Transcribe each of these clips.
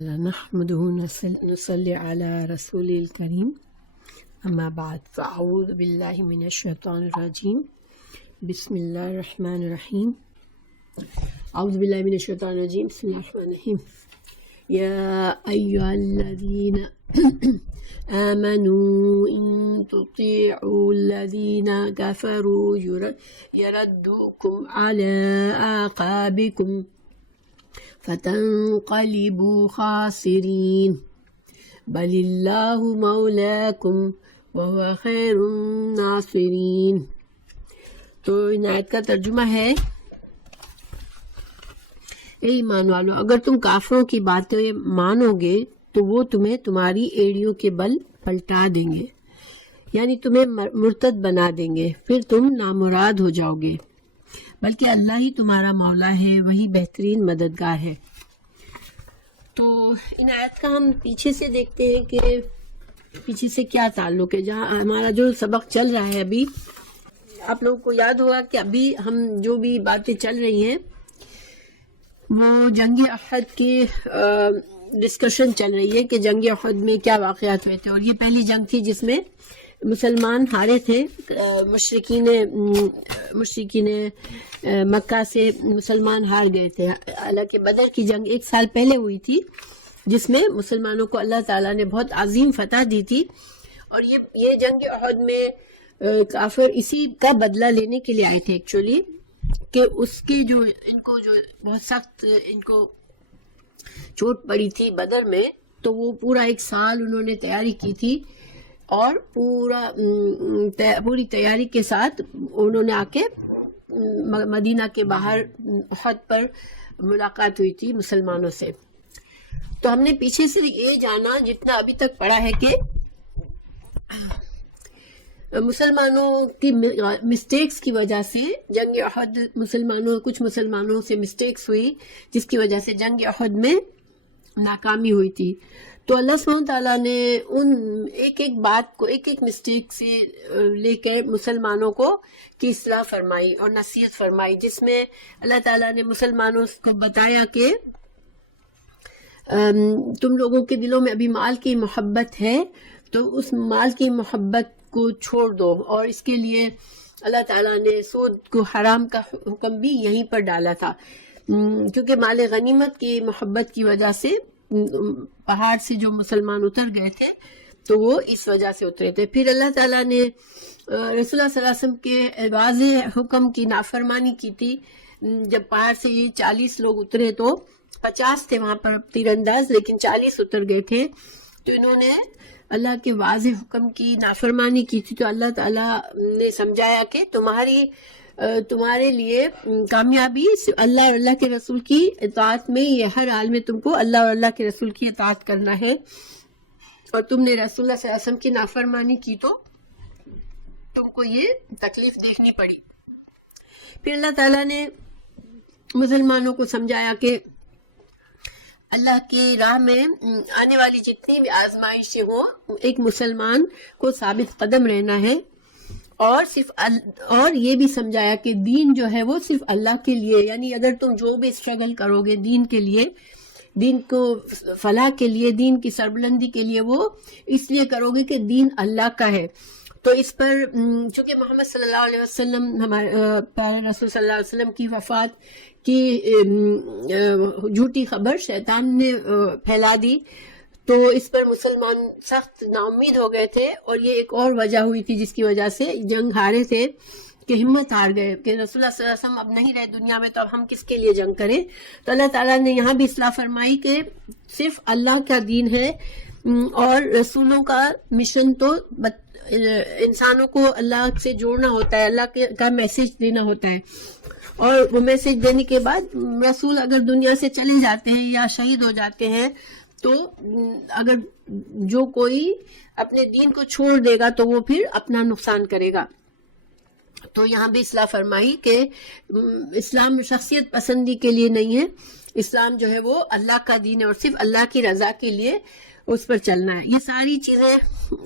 نحمده نصلي على رسول الكريم اما بعد فاعوذ بالله من الشیطان الرجیم بسم اللہ الرحمن الرحیم اعوذ باللہ من الشیطان الرجیم بسم اللہ الرحمن الرحیم یا ایھا الذین آمنوا ان تطیعوا الذین کفروا یردوکم علی اعقابکم فتنقلبوا خاسرین بل اللہ مولاکم وهو خیر الناصرین۔ تو ان آیت کا ترجمہ ہے، اے ایمان والو، اگر تم کافروں کی باتیں مانو گے تو وہ تمہیں تمہاری ایڑیوں کے بل پلٹا دیں گے، یعنی تمہیں مرتد بنا دیں گے، پھر تم نامراد ہو جاؤ گے، بلکہ اللہ ہی تمہارا مولا ہے، وہی بہترین مددگار ہے۔ تو ان آیت کا ہم پیچھے سے دیکھتے ہیں کہ پیچھے سے کیا تعلق ہے۔ جہاں ہمارا جو سبق چل رہا ہے ابھی، آپ لوگوں کو یاد ہوگا کہ ابھی ہم جو بھی باتیں چل رہی ہیں وہ جنگ احد کی ڈسکشن چل رہی ہے کہ جنگ احد میں کیا واقعات ہوئے تھے، اور یہ پہلی جنگ تھی جس میں مسلمان ہارے تھے۔ مشرکین مکہ سے مسلمان ہار گئے تھے، حالانکہ بدر کی جنگ 1 سال پہلے ہوئی تھی جس میں مسلمانوں کو اللہ تعالیٰ نے بہت عظیم فتح دی تھی، اور یہ جنگ احد میں کافر اسی کا بدلہ لینے کے لیے آئے تھے ایکچولی، کہ اس کے جو ان کو جو بہت سخت ان کو چوٹ پڑی تھی بدر میں، تو وہ پورا 1 سال انہوں نے تیاری کی تھی، اور پوری تیاری کے ساتھ انہوں نے آ کے مدینہ کے باہر احد پر ملاقات ہوئی تھی مسلمانوں سے۔ تو ہم نے پیچھے سے یہ جانا جتنا ابھی تک پڑھا ہے کہ مسلمانوں کی مسٹیکس کی وجہ سے جنگ احد کچھ مسلمانوں سے مسٹیکس ہوئی، جس کی وجہ سے جنگ احد میں ناکامی ہوئی تھی۔ تو اللہ سبحانہ تعالیٰ نے ان ایک بات کو ایک مسٹیک سے لے کر مسلمانوں کو کی اصلاح فرمائی اور نصیحت فرمائی، جس میں اللہ تعالیٰ نے مسلمانوں کو بتایا کہ تم لوگوں کے دلوں میں ابھی مال کی محبت ہے، تو اس مال کی محبت کو چھوڑ دو، اور اس کے لیے اللہ تعالیٰ نے سود کو حرام کا حکم بھی یہیں پر ڈالا تھا، کیونکہ مال غنیمت کی محبت کی وجہ سے پہاڑ سے جو مسلمان اتر گئے تھے تو وہ اس وجہ سے اترے تھے۔ پھر اللہ تعالیٰ نے رسول اللہ صلی اللہ علیہ وسلم کے واضح حکم کی نافرمانی کی تھی۔ جب پہاڑ سے یہ 40 لوگ اترے تو 50 تھے وہاں پر تیر انداز، لیکن 40 اتر گئے تھے، تو انہوں نے اللہ کے واضح حکم کی نافرمانی کی تھی۔ تو اللہ تعالیٰ نے سمجھایا کہ تمہارے لیے کامیابی اللہ اور اللہ کے رسول کی اطاعت میں، یہ ہر حال میں تم کو اللہ اور اللہ کے رسول کی اطاعت کرنا ہے، اور تم نے رسول اللہ صلی اللہ علیہ وسلم کی نافرمانی کی تو تم کو یہ تکلیف دیکھنی پڑی۔ پھر اللہ تعالیٰ نے مسلمانوں کو سمجھایا کہ اللہ کی راہ میں آنے والی جتنی بھی آزمائشیں ہوں، ایک مسلمان کو ثابت قدم رہنا ہے، اور یہ بھی سمجھایا کہ دین جو ہے وہ صرف اللہ کے لیے، یعنی اگر تم جو بھی اسٹرگل کرو گے دین کے لیے، دین کو فلاح کے لیے، دین کی سربلندی کے لیے، وہ اس لیے کرو گے کہ دین اللہ کا ہے۔ تو اس پر چونکہ محمد صلی اللہ علیہ وسلم، ہمارے پیارے رسول صلی اللہ علیہ وسلم کی وفات کی جھوٹی خبر شیطان نے پھیلا دی، تو اس پر مسلمان سخت نا امید ہو گئے تھے، اور یہ ایک اور وجہ ہوئی تھی جس کی وجہ سے جنگ ہارے تھے، کہ ہمت ہار گئے کہ رسول اللہ صلی اللہ علیہ وسلم اب نہیں رہے دنیا میں، تو اب ہم کس کے لیے جنگ کریں۔ تو اللہ تعالیٰ نے یہاں بھی اصلاح فرمائی کہ صرف اللہ کا دین ہے، اور رسولوں کا مشن تو انسانوں کو اللہ سے جوڑنا ہوتا ہے، اللہ کا میسج دینا ہوتا ہے، اور وہ میسج دینے کے بعد رسول اگر دنیا سے چلے جاتے ہیں یا شہید ہو جاتے ہیں، تو اگر جو کوئی اپنے دین کو چھوڑ دے گا تو وہ پھر اپنا نقصان کرے گا۔ تو یہاں بھی اصلاح فرمائی کہ اسلام شخصیت پسندی کے لیے نہیں ہے، اسلام جو ہے وہ اللہ کا دین ہے، اور صرف اللہ کی رضا کے لیے اس پر چلنا ہے۔ یہ ساری چیزیں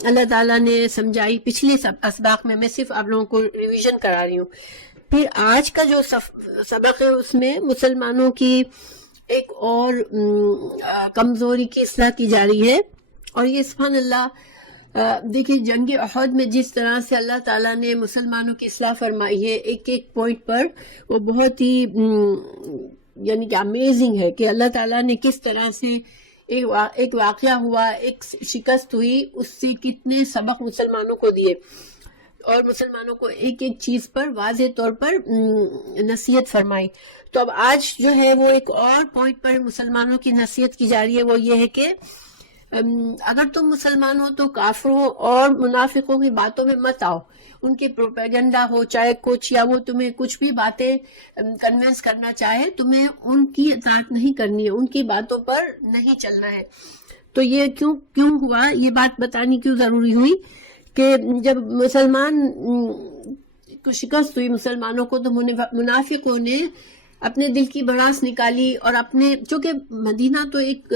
اللہ تعالیٰ نے سمجھائی پچھلے اسباق میں صرف آپ لوگوں کو ریویژن کرا رہی ہوں۔ پھر آج کا جو سبق ہے اس میں مسلمانوں کی ایک اور کمزوری کی اصلاح کی جا رہی ہے. اور یہ سبحان اللہ دیکھیں جنگ احد میں جس طرح سے اللہ تعالیٰ نے مسلمانوں کی اصلاح فرمائی ہے ایک ایک پوائنٹ پر، وہ بہت ہی یعنی کہ امیزنگ ہے کہ اللہ تعالیٰ نے کس طرح سے ایک واقعہ ہوا، ایک شکست ہوئی، اس سے کتنے سبق مسلمانوں کو دیے اور مسلمانوں کو ایک ایک چیز پر واضح طور پر نصیحت فرمائی. تو اب آج جو ہے وہ ایک اور پوائنٹ پر مسلمانوں کی نصیحت کی جا رہی ہے، وہ یہ ہے کہ اگر تم مسلمان ہو تو کافروں اور منافقوں کی باتوں میں مت آؤ. ان کی پروپیگنڈا ہو چاہے کچھ، یا وہ تمہیں کچھ بھی باتیں کنوینس کرنا چاہے، تمہیں ان کی اطاعت نہیں کرنی ہے، ان کی باتوں پر نہیں چلنا ہے. تو یہ کیوں ہوا، یہ بات بتانی کیوں ضروری ہوئی کہ جب مسلمان کو شکست ہوئی مسلمانوں کو، تو منافقوں نے اپنے دل کی بھڑاس نکالی اور اپنے، چونکہ مدینہ تو ایک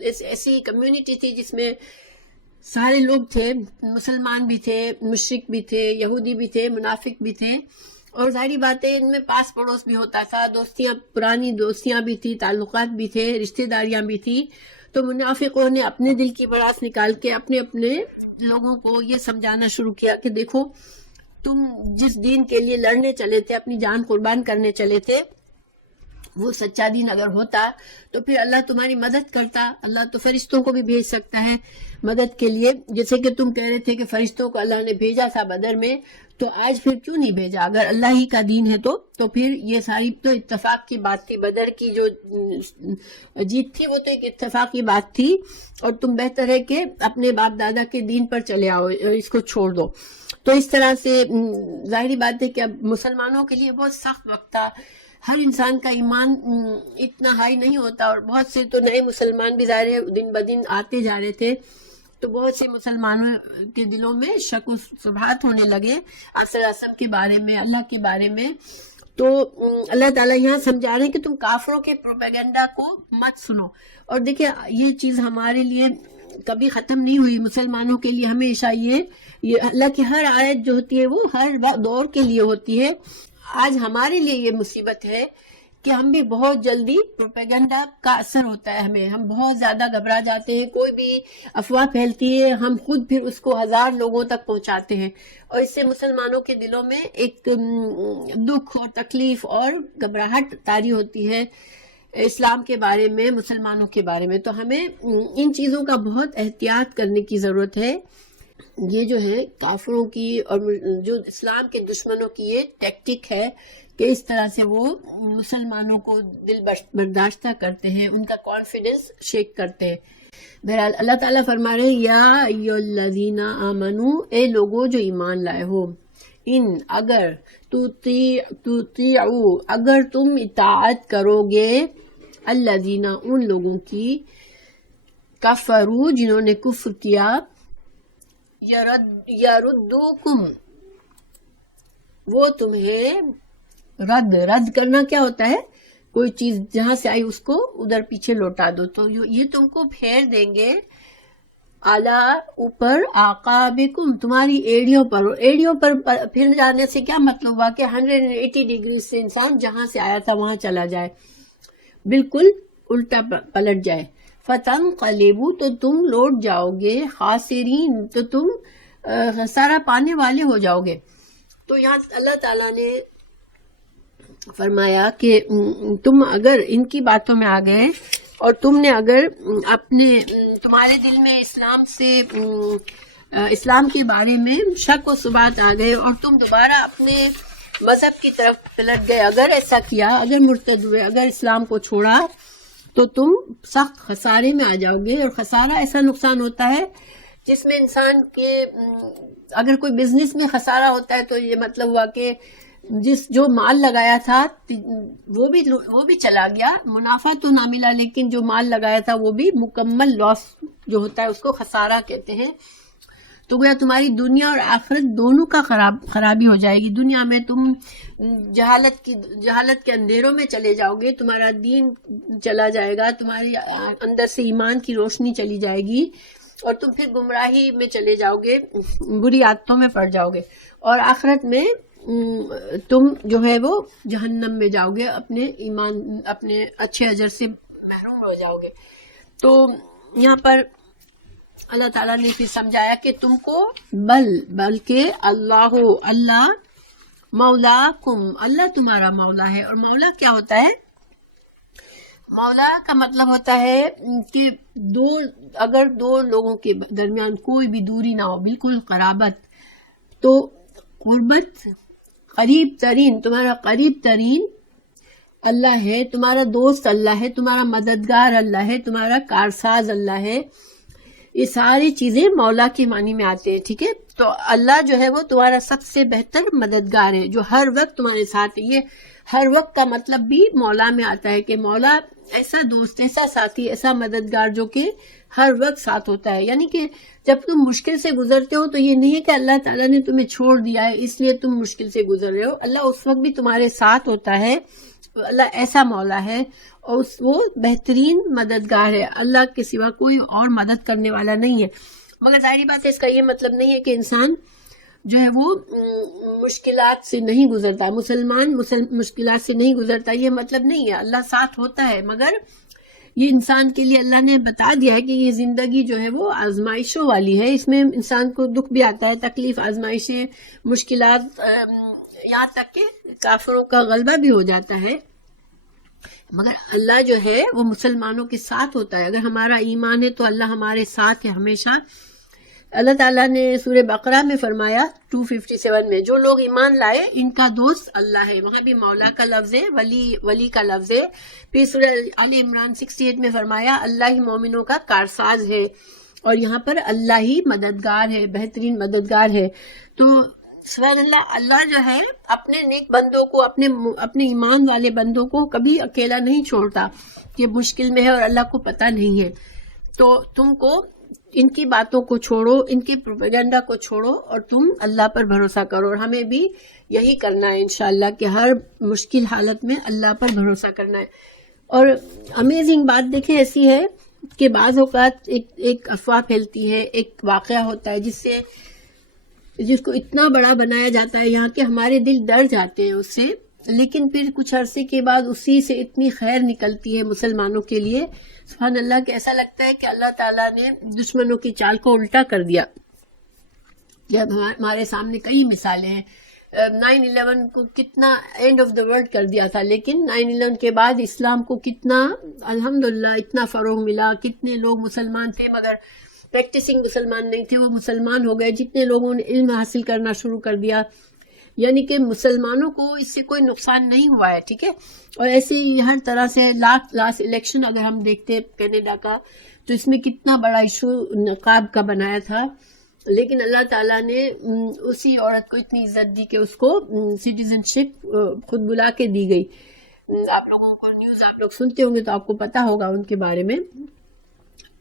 ایسی کمیونٹی تھی جس میں سارے لوگ تھے، مسلمان بھی تھے، مشرک بھی تھے، یہودی بھی تھے، منافق بھی تھے، اور ظاہری بات ہے ان میں پاس پڑوس بھی ہوتا تھا، دوستیاں، پرانی دوستیاں بھی تھی، تعلقات بھی تھے، رشتہ داریاں بھی تھی. تو منافقوں نے اپنے دل کی بھڑاس نکال کے اپنے لوگوں کو یہ سمجھانا شروع کیا کہ دیکھو تم جس دین کے لیے لڑنے چلے تھے، اپنی جان قربان کرنے چلے تھے، وہ سچا دین اگر ہوتا تو پھر اللہ تمہاری مدد کرتا. اللہ تو فرشتوں کو بھی بھیج سکتا ہے مدد کے لیے، جیسے کہ تم کہہ رہے تھے کہ فرشتوں کو اللہ نے بھیجا تھا بدر میں، تو آج پھر کیوں نہیں بھیجا؟ اگر اللہ ہی کا دین ہے تو پھر یہ ساری تو اتفاق کی بات تھی. بدر کی جو جیت تھی وہ تو ایک اتفاق کی بات تھی، اور تم بہتر ہے کہ اپنے باپ دادا کے دین پر چلے آؤ، اس کو چھوڑ دو. تو اس طرح سے ظاہری بات ہے کہ اب مسلمانوں کے لیے بہت سخت وقت تھا. ہر انسان کا ایمان اتنا ہائی نہیں ہوتا، اور بہت سے تو نئے مسلمان بھی ظاہر ہے دن بدن آتے جا رہے تھے، تو بہت سے مسلمانوں کے دلوں میں شک و شبہات ہونے لگے آپ صلی اللہ علیہ وسلم کے بارے میں، اللہ کے بارے میں. تو اللہ تعالیٰ یہاں سمجھا رہے ہیں کہ تم کافروں کے پروپیگنڈا کو مت سنو. اور دیکھیں یہ چیز ہمارے لیے کبھی ختم نہیں ہوئی، مسلمانوں کے لیے ہمیشہ یہ اللہ کی ہر آیت جو ہوتی ہے وہ ہر دور کے لیے ہوتی ہے. آج ہمارے لیے یہ مصیبت ہے کہ ہم بھی بہت جلدی پروپیگنڈا کا اثر ہوتا ہے، ہم بہت زیادہ گھبرا جاتے ہیں. کوئی بھی افواہ پھیلتی ہے ہم خود پھر اس کو 1000 لوگوں تک پہنچاتے ہیں، اور اس سے مسلمانوں کے دلوں میں ایک دکھ اور تکلیف اور گھبراہٹ طاری ہوتی ہے اسلام کے بارے میں، مسلمانوں کے بارے میں. تو ہمیں ان چیزوں کا بہت احتیاط کرنے کی ضرورت ہے. یہ جو ہے کافروں کی اور جو اسلام کے دشمنوں کی یہ ٹیکٹک ہے کہ اس طرح سے وہ مسلمانوں کو دل برداشتہ کرتے ہیں، ان کا کانفیڈنس شیک کرتے ہیں. بہرحال اللہ تعالیٰ فرما رہے ہیں یا ایھا الذین آمنو، اے لوگوں جو ایمان لائے ہو، ان اگر تطیعوا، اگر تم اطاعت کرو گے، الذین ان لوگوں کی، کفروا جنہوں نے کفر کیا، یردوکم وہ تمہیں رد کرنا کیا ہوتا ہے؟ کوئی چیز جہاں سے آئی اس کو ادھر پیچھے لوٹا دو. تو یہ تم کو پھیر دیں گے اعلیٰ اوپر، عقابکم تمہاری ایڑیوں پر. ایڑیوں پر پھر جانے سے کیا مطلب ہوا کہ 180 ڈگری سے انسان جہاں سے آیا تھا وہاں چلا جائے، بالکل الٹا پلٹ جائے. فتنقلبوا تو تم لوٹ جاؤ گے، خاسرین تو تم خسارہ پانے والے ہو جاؤ گے. تو یہاں اللہ تعالیٰ نے فرمایا کہ تم اگر ان کی باتوں میں آ گئے اور تم نے اگر تمہارے دل میں اسلام کے بارے میں شک و شبہات آ گئے اور تم دوبارہ اپنے مذہب کی طرف پلٹ گئے، اگر ایسا کیا، اگر مرتد ہوئے، اگر اسلام کو چھوڑا، تو تم سخت خسارے میں آ جاؤ گے. اور خسارہ ایسا نقصان ہوتا ہے جس میں انسان کے اگر کوئی بزنس میں خسارہ ہوتا ہے تو یہ مطلب ہوا کہ جو مال لگایا تھا وہ بھی چلا گیا، منافع تو نہ ملا، لیکن جو مال لگایا تھا وہ بھی مکمل لاس جو ہوتا ہے اس کو خسارہ کہتے ہیں. تو گویا تمہاری دنیا اور آخرت دونوں کا خرابی ہو جائے گی. دنیا میں تم جہالت کے اندھیروں میں چلے جاؤ گے، تمہارا دین چلا جائے گا، تمہاری اندر سے ایمان کی روشنی چلی جائے گی، اور تم پھر گمراہی میں چلے جاؤ گے، بری عادتوں میں پڑ جاؤ گے. اور آخرت میں تم جو ہے وہ جہنم میں جاؤ گے، اپنے ایمان اپنے اچھے اجر سے محروم ہو جاؤ گے۔ تو یہاں پر اللہ تعالیٰ نے پھر سمجھایا کہ تم کو بلکہ اللہ مولاکم، اللہ تمہارا مولا ہے۔ اور مولا کیا ہوتا ہے؟ مولا کا مطلب ہوتا ہے کہ اگر دو لوگوں کے درمیان کوئی بھی دوری نہ ہو، بالکل قرابت، تو قربت قریب ترین، تمہارا قریب ترین اللہ ہے، تمہارا دوست اللہ ہے، تمہارا مددگار اللہ ہے، تمہارا کارساز اللہ ہے۔ یہ ساری چیزیں مولا کے معنی میں آتے ہیں، ٹھیک ہے؟ تو اللہ جو ہے وہ تمہارا سب سے بہتر مددگار ہے، جو ہر وقت تمہارے ساتھ ہے۔ یہ ہر وقت کا مطلب بھی مولا میں آتا ہے کہ مولا ایسا دوست، ایسا ساتھی، ایسا مددگار جو کہ ہر وقت ساتھ ہوتا ہے۔ یعنی کہ جب تم مشکل سے گزرتے ہو تو یہ نہیں ہے کہ اللہ تعالیٰ نے تمہیں چھوڑ دیا ہے اس لیے تم مشکل سے گزر رہے ہو، اللہ اس وقت بھی تمہارے ساتھ ہوتا ہے۔ اللہ ایسا مولا ہے اور وہ بہترین مددگار ہے، اللہ کے سوا کوئی اور مدد کرنے والا نہیں ہے۔ مگر ظاہری بات ہے اس کا یہ مطلب نہیں ہے کہ انسان جو ہے وہ مشکلات سے نہیں گزرتا، مسلمان مشکلات سے نہیں گزرتا، یہ مطلب نہیں ہے۔ اللہ ساتھ ہوتا ہے، مگر یہ انسان کے لیے اللہ نے بتا دیا ہے کہ یہ زندگی جو ہے وہ آزمائشوں والی ہے، اس میں انسان کو دکھ بھی آتا ہے، تکلیف، آزمائشیں، مشکلات، یہاں تک کہ کافروں کا غلبہ بھی ہو جاتا ہے، مگر اللہ جو ہے وہ مسلمانوں کے ساتھ ہوتا ہے۔ اگر ہمارا ایمان ہے تو اللہ ہمارے ساتھ ہے ہمیشہ۔ اللہ تعالیٰ نے سورہ بقرہ میں فرمایا 257 میں، جو لوگ ایمان لائے ان کا دوست اللہ ہے، وہاں بھی مولا کا لفظ ہے، ولی کا لفظ ہے۔ پھر سورہ آل عمران 68 میں فرمایا اللہ ہی مومنوں کا کارساز ہے، اور یہاں پر اللہ ہی مددگار ہے، بہترین مددگار ہے۔ تو سبحان اللہ، اللہ جو ہے اپنے نیک بندوں کو، اپنے ایمان والے بندوں کو کبھی اکیلا نہیں چھوڑتا کہ مشکل میں ہے اور اللہ کو پتہ نہیں ہے۔ تو تم کو ان کی باتوں کو چھوڑو، ان کے پروپیگنڈا کو چھوڑو اور تم اللہ پر بھروسہ کرو، اور ہمیں بھی یہی کرنا ہے انشاءاللہ کہ ہر مشکل حالت میں اللہ پر بھروسہ کرنا ہے۔ اور امیزنگ بات دیکھیں ایسی ہے کہ بعض اوقات ایک افواہ پھیلتی ہے، ایک واقعہ ہوتا ہے جس کو اتنا بڑا بنایا جاتا ہے یہاں کہ ہمارے دل ڈر جاتے ہیں اس سے، لیکن پھر کچھ عرصے کے بعد اسی سے اتنی خیر نکلتی ہے مسلمانوں کے لیے، سبحان اللہ، کہ ایسا لگتا ہے کہ اللہ تعالیٰ نے دشمنوں کی چال کو الٹا کر دیا۔ جب ہمارے سامنے کئی مثالیں ہیں، 9/11 کو کتنا اینڈ آف دا ورلڈ کر دیا تھا، لیکن 9/11 کے بعد اسلام کو کتنا الحمدللہ اتنا فروغ ملا، کتنے لوگ مسلمان تھے مگر پریکٹسنگ مسلمان نہیں تھے، وہ مسلمان ہو گئے، جتنے لوگوں نے علم حاصل کرنا شروع کر دیا، یعنی کہ مسلمانوں کو اس سے کوئی نقصان نہیں ہوا ہے، ٹھیک ہے۔ اور ایسے ہی ہر طرح سے لاسٹ الیکشن اگر ہم دیکھتے کینیڈا کا، تو اس میں کتنا بڑا ایشو نقاب کا بنایا تھا، لیکن اللہ تعالیٰ نے اسی عورت کو اتنی عزت دی کہ اس کو سٹیزن شپ خود بلا کے دی گئی۔ آپ لوگوں کو نیوز آپ لوگ سنتے ہوں گے تو آپ کو پتا ہوگا ان کے بارے میں۔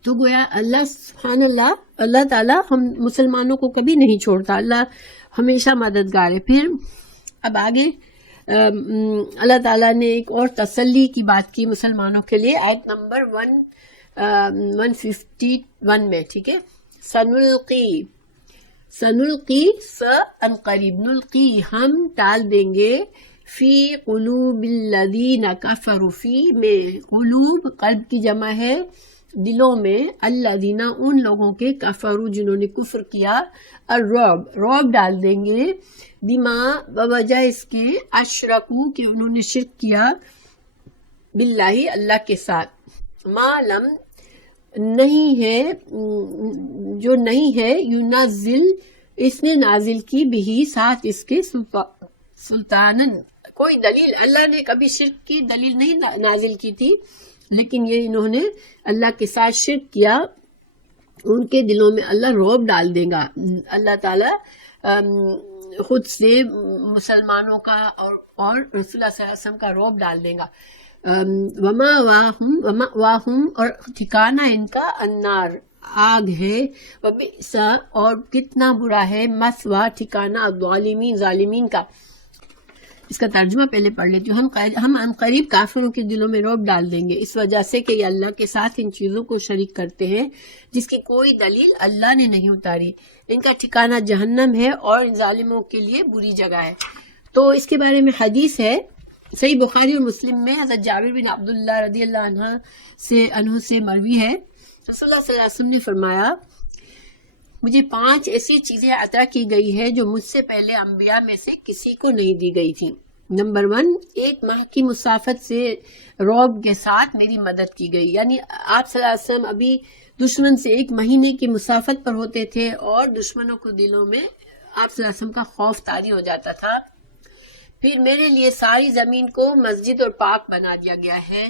تو گویا اللہ سبحان اللہ تعالیٰ ہم مسلمانوں کو کبھی نہیں چھوڑتا، اللہ ہمیشہ مددگار ہے۔ پھر اب آگے اللہ تعالیٰ نے ایک اور تسلی کی بات کی مسلمانوں کے لیے، آیت نمبر 151 میں، ٹھیک ہے۔ سنلقی ان قریب، نلقی ہم ڈال دیں گے، فی قلوب الذین کفروا، فی میں قلوب قلب کی جمع ہے، دلوں میں، الذین ان لوگوں کے، کفروا جنہوں نے کفر کیا، الرعب ڈال دیں گے، بما بوجہ اس کے، اشرکو کہ انہوں نے شرک کیا، باللہ اللہ کے ساتھ، ما لم نہیں ہے، جو نہیں ہے، ینزل اس نے نازل کی، بھی ساتھ اس کے، سلطانن کوئی دلیل، اللہ نے کبھی شرک کی دلیل نہیں نازل کی تھی، لیکن یہ انہوں نے اللہ کے ساتھ شرک کیا، ان کے دلوں میں اللہ رعب ڈال دے گا، اللہ تعالیٰ خود سے مسلمانوں کا اور رسول اللہ صلی اللہ علیہ وسلم کا رعب ڈال دے گا۔ وما واہم اور ٹھکانہ ان کا النار آگ ہے، وبئس اور کتنا برا ہے، مثویٰ ٹھکانہ الظالمین ظالمین کا۔ اس کا ترجمہ پہلے پڑھ لیتی ہوں۔ ہم عنقریب کافروں کے دلوں میں رعب ڈال دیں گے، اس وجہ سے کہ یہ اللہ کے ساتھ ان چیزوں کو شریک کرتے ہیں جس کی کوئی دلیل اللہ نے نہیں اتاری، ان کا ٹھکانہ جہنم ہے اور ان ظالموں کے لیے بری جگہ ہے۔ تو اس کے بارے میں حدیث ہے صحیح بخاری اور مسلم میں، حضرت جابر بن عبداللہ رضی اللہ عنہ سے مروی ہے، رسول اللہ صلی اللہ علیہ وسلم نے فرمایا مجھے 5 ایسی چیزیں عطا کی گئی ہے جو مجھ سے پہلے انبیاء میں سے کسی کو نہیں دی گئی تھی۔ نمبر 1، 1 ماہ کی مسافت سے رعب کے ساتھ میری مدد کی گئی، یعنی آپ صلی اللہ علیہ وسلم ابھی دشمن سے 1 مہینے کی مسافت پر ہوتے تھے اور دشمنوں کو دلوں میں آپ صلی اللہ علیہ وسلم کا خوف طاری ہو جاتا تھا۔ پھر میرے لیے ساری زمین کو مسجد اور پاک بنا دیا گیا ہے،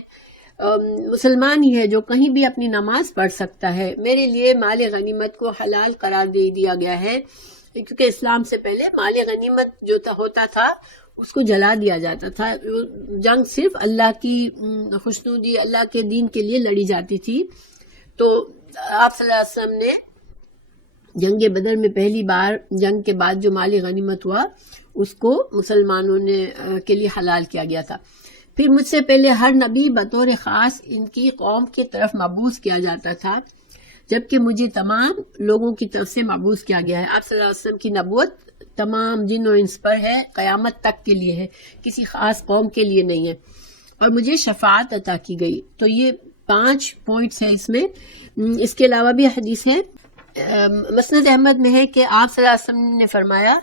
مسلمان ہی ہے جو کہیں بھی اپنی نماز پڑھ سکتا ہے۔ میرے لیے مال غنیمت کو حلال قرار دے دیا گیا ہے، کیونکہ اسلام سے پہلے مال غنیمت جو ہوتا تھا اس کو جلا دیا جاتا تھا، جنگ صرف اللہ کی خوشنودی، اللہ کے دین کے لیے لڑی جاتی تھی۔ تو آپ صلی اللہ علیہ وسلم نے جنگ بدر میں پہلی بار جنگ کے بعد جو مال غنیمت ہوا اس کو مسلمانوں نے کے لیے حلال کیا گیا تھا۔ پھر مجھ سے پہلے ہر نبی بطور خاص ان کی قوم کی طرف مبعوث کیا جاتا تھا، جبکہ مجھے تمام لوگوں کی طرف سے مبعوث کیا گیا ہے۔ آپ صلی اللہ علیہ وسلم کی نبوت تمام جن و انس پر ہے، قیامت تک کے لیے ہے، کسی خاص قوم کے لیے نہیں ہے، اور مجھے شفاعت عطا کی گئی۔ تو یہ 5 پوائنٹس ہیں اس میں۔ اس کے علاوہ بھی حدیث ہے، مسند احمد میں ہے کہ آپ صلی اللہ علیہ وسلم نے فرمایا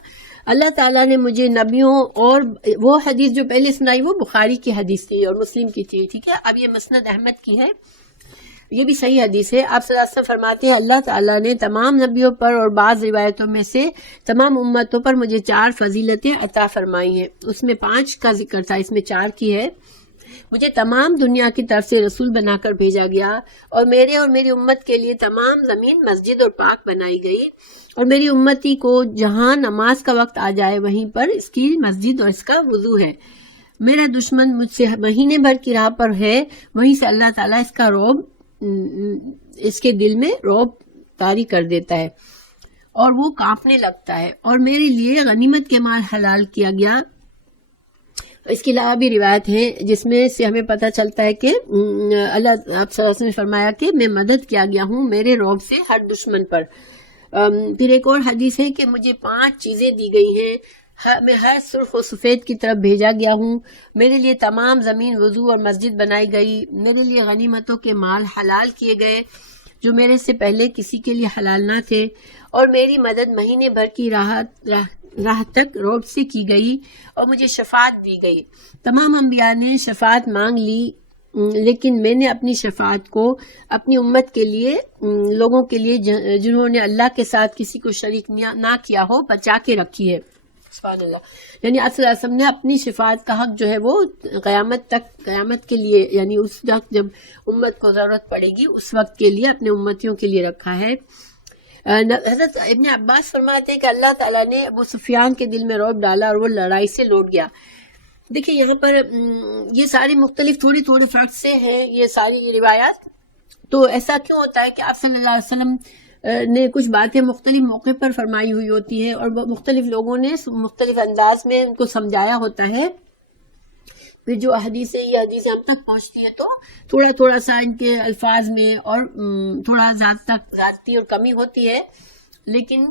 اللہ تعالیٰ نے مجھے نبیوں، اور وہ حدیث جو پہلے سنائی وہ بخاری کی حدیث تھی اور مسلم کی تھی، ٹھیک ہے، اب یہ مسند احمد کی ہے، یہ بھی صحیح حدیث ہے۔ آپ صلی اللہ علیہ وسلم فرماتے ہیں اللہ تعالیٰ نے تمام نبیوں پر اور بعض روایتوں میں سے تمام امتوں پر مجھے 4 فضیلتیں عطا فرمائی ہیں، اس میں 5 کا ذکر تھا، اس میں 4 کی ہے۔ مجھے تمام دنیا کی طرف سے رسول بنا کر بھیجا گیا، اور میرے اور میری امت کے لیے تمام زمین مسجد اور پاک بنائی گئی، اور میری امتی کو جہاں نماز کا وقت آ جائے وہیں پر اس کی مسجد اور اس کا وضو ہے۔ میرا دشمن مجھ سے مہینے بھر کی راہ پر ہے، وہیں سے اللہ تعالیٰ اس کا رعب، اس کے دل میں رعب طاری کر دیتا ہے اور وہ کانپنے لگتا ہے، اور میرے لیے غنیمت کے مال حلال کیا گیا۔ اس کے علاوہ بھی روایت ہے جس میں سے ہمیں پتہ چلتا ہے کہ اللہ آپ صلی اللہ علیہ وسلم نے فرمایا کہ میں مدد کیا گیا ہوں میرے رعب سے ہر دشمن پر۔ پھر ایک اور حدیث ہے کہ مجھے 5 چیزیں دی گئی ہیں، میں ہر سرخ و سفید کی طرف بھیجا گیا ہوں، میرے لیے تمام زمین وضو اور مسجد بنائی گئی، میرے لیے غنیمتوں کے مال حلال کیے گئے جو میرے سے پہلے کسی کے لیے حلال نہ تھے، اور میری مدد مہینے بھر کی راہ تک رعب سے کی گئی، اور مجھے شفاعت دی گئی۔ تمام انبیاء نے شفاعت مانگ لی، لیکن میں نے اپنی شفاعت کو اپنی امت کے لیے، لوگوں کے لیے جنہوں نے اللہ کے ساتھ کسی کو شریک نہ کیا ہو، بچا کے رکھی ہے۔ سبحان اللہ، یعنی آپ صلی اللہ علیہ وسلم نے اپنی شفاعت کا حق جو ہے وہ قیامت کے لیے، یعنی اس وقت جب امت کو ضرورت پڑے گی اس وقت کے لیے اپنے امتیوں کے لیے رکھا ہے۔ حضرت ابن عباس فرماتے ہیں کہ اللہ تعالیٰ نے ابو سفیان کے دل میں رعب ڈالا اور وہ لڑائی سے لوٹ گیا۔ دیکھیں یہاں پر یہ ساری مختلف تھوڑے فرق سے ہیں یہ ساری روایات، تو ایسا کیوں ہوتا ہے کہ آپ صلی اللہ علیہ وسلم نے کچھ باتیں مختلف موقع پر فرمائی ہوئی ہوتی ہے اور مختلف لوگوں نے مختلف انداز میں ان کو سمجھایا ہوتا ہے، پھر جو حدیثیں یہ حدیثیں ہم تک پہنچتی ہے تو تھوڑا سا ان کے الفاظ میں اور تھوڑا زیادتی اور کمی ہوتی ہے، لیکن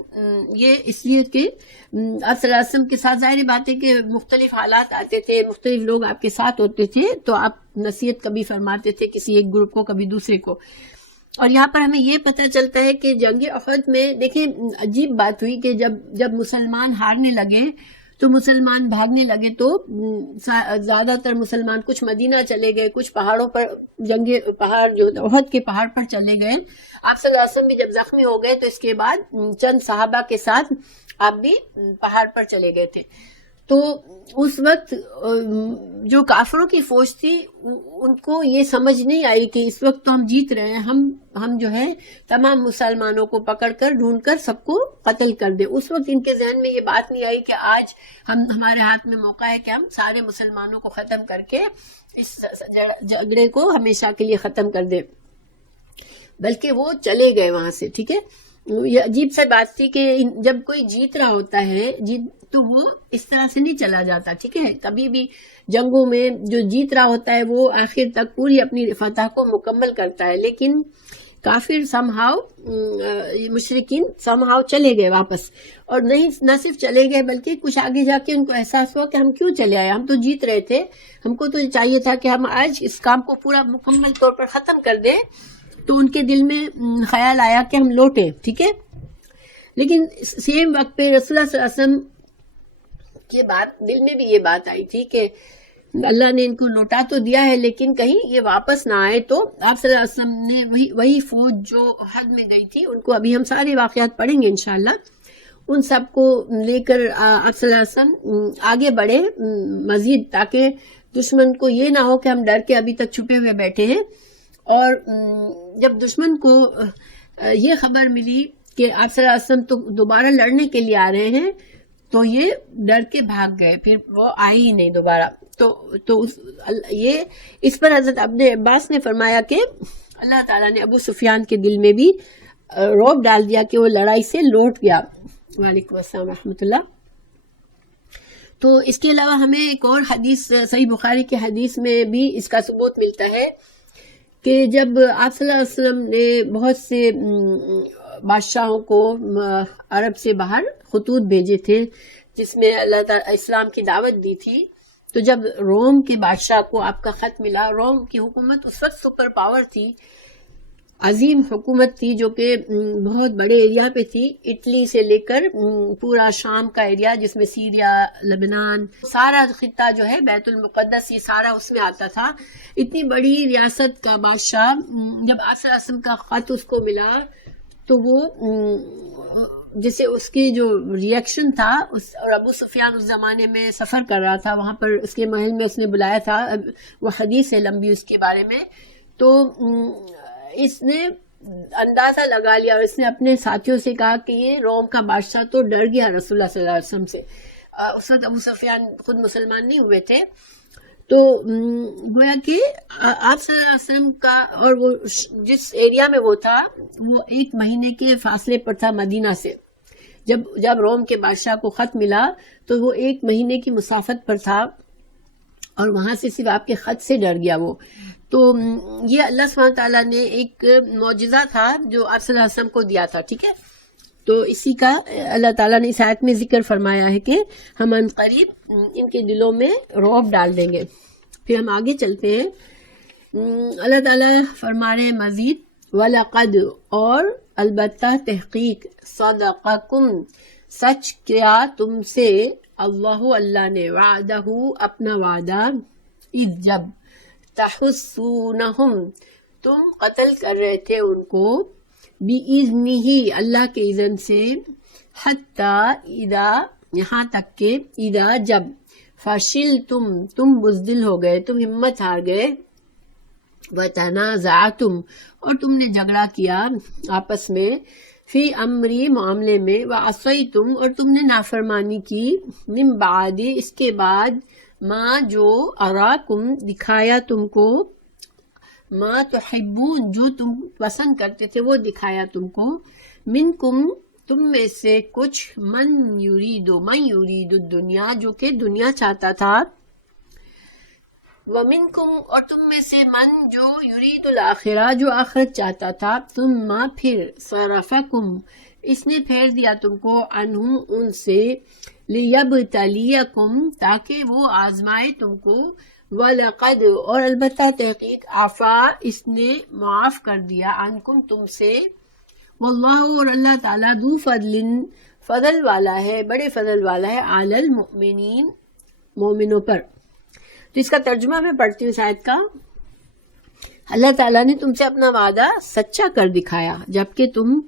یہ اس لیے کہ آپ صلی اللہ علیہ وسلم کے ساتھ ظاہر بات ہے کہ مختلف حالات آتے تھے، مختلف لوگ آپ کے ساتھ ہوتے تھے، تو آپ نصیحت کبھی فرماتے تھے کسی ایک گروپ کو کبھی دوسرے کو۔ اور یہاں پر ہمیں یہ پتہ چلتا ہے کہ جنگ احد میں دیکھیں عجیب بات ہوئی کہ جب مسلمان ہارنے لگے تو مسلمان بھاگنے لگے، تو زیادہ تر مسلمان کچھ مدینہ چلے گئے، کچھ پہاڑوں پر پہاڑ جو احد کے پہاڑ پر چلے گئے۔ آپ صلی اللہ علیہ وسلم بھی جب زخمی ہو گئے تو اس کے بعد چند صحابہ کے ساتھ آپ بھی پہاڑ پر چلے گئے تھے۔ تو اس وقت جو کافروں کی فوج تھی ان کو یہ سمجھ نہیں آئی کہ اس وقت تو ہم جیت رہے ہیں، ہم جو ہے تمام مسلمانوں کو پکڑ کر ڈھونڈ کر سب کو قتل کر دیں۔ اس وقت ان کے ذہن میں یہ بات نہیں آئی کہ آج ہمارے ہاتھ میں موقع ہے کہ ہم سارے مسلمانوں کو ختم کر کے اس جھگڑے کو ہمیشہ کے لیے ختم کر دیں، بلکہ وہ چلے گئے وہاں سے، ٹھیک ہے۔ یہ عجیب سی بات تھی کہ جب کوئی جیت رہا ہوتا ہے تو وہ اس طرح سے نہیں چلا جاتا، ٹھیک ہے۔ کبھی بھی جنگوں میں جو جیت رہا ہوتا ہے وہ آخر تک پوری اپنی فتح کو مکمل کرتا ہے، لیکن کافر مشرکین سم ہاؤ چلے گئے واپس، اور نہ صرف چلے گئے بلکہ کچھ آگے جا کے ان کو احساس ہوا کہ ہم کیوں چلے آئے، ہم تو جیت رہے تھے، ہم کو تو چاہیے تھا کہ ہم آج اس کام کو پورا مکمل طور پر ختم کر دیں. تو ان کے دل میں خیال آیا کہ ہم لوٹیں، ٹھیک ہے. لیکن سیم وقت پہ رسول اللہ صلی اللہ علیہ وسلم کے بعد دل میں بھی یہ بات آئی تھی کہ اللہ نے ان کو لوٹا تو دیا ہے لیکن کہیں یہ واپس نہ آئے. تو آپ صلی اللہ علیہ وسلم نے وہی فوج جو حد میں گئی تھی، ان کو ابھی ہم سارے واقعات پڑھیں گے انشاءاللہ، ان سب کو لے کر آپ صلی اللہ علیہ وسلم آگے بڑھے مزید، تاکہ دشمن کو یہ نہ ہو کہ ہم ڈر کے ابھی تک چھپے ہوئے بیٹھے ہیں. اور جب دشمن کو یہ خبر ملی کہ آپ صلی اللہ علیہ وسلم تو دوبارہ لڑنے کے لیے آ رہے ہیں، تو یہ ڈر کے بھاگ گئے، پھر وہ آئی ہی نہیں دوبارہ. تو اس پر حضرت ابن عباس نے فرمایا کہ اللہ تعالیٰ نے ابو سفیان کے دل میں بھی رعب ڈال دیا کہ وہ لڑائی سے لوٹ گیا. وعلیکم السلام ورحمۃ اللہ. تو اس کے علاوہ ہمیں ایک اور حدیث صحیح بخاری کے حدیث میں بھی اس کا ثبوت ملتا ہے کہ جب آپ صلی اللہ علیہ وسلم نے بہت سے بادشاہوں کو عرب سے باہر خطوط بھیجے تھے جس میں اللہ تعالیٰ اسلام کی دعوت دی تھی، تو جب روم کے بادشاہ کو آپ کا خط ملا، روم کی حکومت اس وقت سپر پاور تھی، عظیم حکومت تھی جو کہ بہت بڑے ایریا پہ تھی، اٹلی سے لے کر پورا شام کا ایریا جس میں سیریا، لبنان، سارا خطہ جو ہے بیت المقدس، یہ سارا اس میں آتا تھا. اتنی بڑی ریاست کا بادشاہ جب آپ صلی اللہ علیہ وسلم کا خط اس کو ملا تو وہ جسے اس کی جو ریئیکشن تھا، اور ابو سفیان اس زمانے میں سفر کر رہا تھا وہاں پر، اس کے محل میں اس نے بلایا تھا، وہ حدیث ہے لمبی اس کے بارے میں. تو اس نے اندازہ لگا لیا اور اس نے اپنے ساتھیوں سے کہا کہ یہ روم کا بادشاہ تو ڈر گیا رسول اللہ صلی اللہ علیہ وسلم سے. اس وقت ابو سفیان خود مسلمان نہیں ہوئے تھے. تو گویا کہ آپ صلی اللہ علیہ وسلم کا، اور وہ جس ایریا میں وہ تھا وہ 1 مہینے کے فاصلے پر تھا مدینہ سے. جب روم کے بادشاہ کو خط ملا تو وہ 1 مہینے کی مسافت پر تھا، اور وہاں سے صرف آپ کے خط سے ڈر گیا وہ. تو یہ اللہ سبحانہ تعالیٰ نے ایک معجزہ تھا جو آپ صلی اللہ علیہ وسلم کو دیا تھا، ٹھیک ہے. تو اسی کا اللہ تعالیٰ نے اس آیت میں ذکر فرمایا ہے کہ ہم ان قریب ان کے دلوں میں رعب ڈال دیں گے. پھر ہم آگے چلتے ہیں. اللہ تعالیٰ فرما رہے مزید وَلَقَدْ، اور البتہ تحقیق، صدقکم، سچ کیا تم سے، اللہ نے، وعدہ، اپنا وعدہ، اذ، جب، تحسونہم، تم قتل کر رہے تھے ان کو، بِإِذْنِهِ، اللہ کے اذن سے، حتی اذا، یہاں تک کہ، اذا، جب، فشلتم، تم بزدل ہو گئے، تم ہمت ہار گئے، وتنازعتم، اور تم نے جھگڑا کیا آپس میں، فی امری، معاملے میں، وعصیتم، اور تم نے نافرمانی کی، من بعد، اس کے بعد، ما، جو، اراکم، دکھایا تم کو، ما تحبون، جو تم پسند کرتے تھے وہ دکھایا تم کو، منکم، تم میں سے کچھ، من یرید الدنیا، جو کہ دنیا چاہتا تھا، ومنکم، اور تم میں سے، من، جو، یرید الآخرہ، جو آخرت چاہتا تھا، ثم، پھر، صرفکم، اس نے پھیر دیا تم کو، عنہم، ان سے، لیبتلیکم، تاکہ وہ آزمائے تم کو، وَلَقَدْ، اور البتہ تحقیق، عفا، اس نے معاف کر دیا، عنکم، تم سے، واللہ، اور اللہ تعالیٰ، ذو فضل، فضل والا ہے، بڑے فضل والا ہے، علی المؤمنین، مومنوں پر. تو اس کا ترجمہ میں پڑھتی ہوں اس آیت کا. اللہ تعالیٰ نے تم سے اپنا وعدہ سچا کر دکھایا جبکہ تم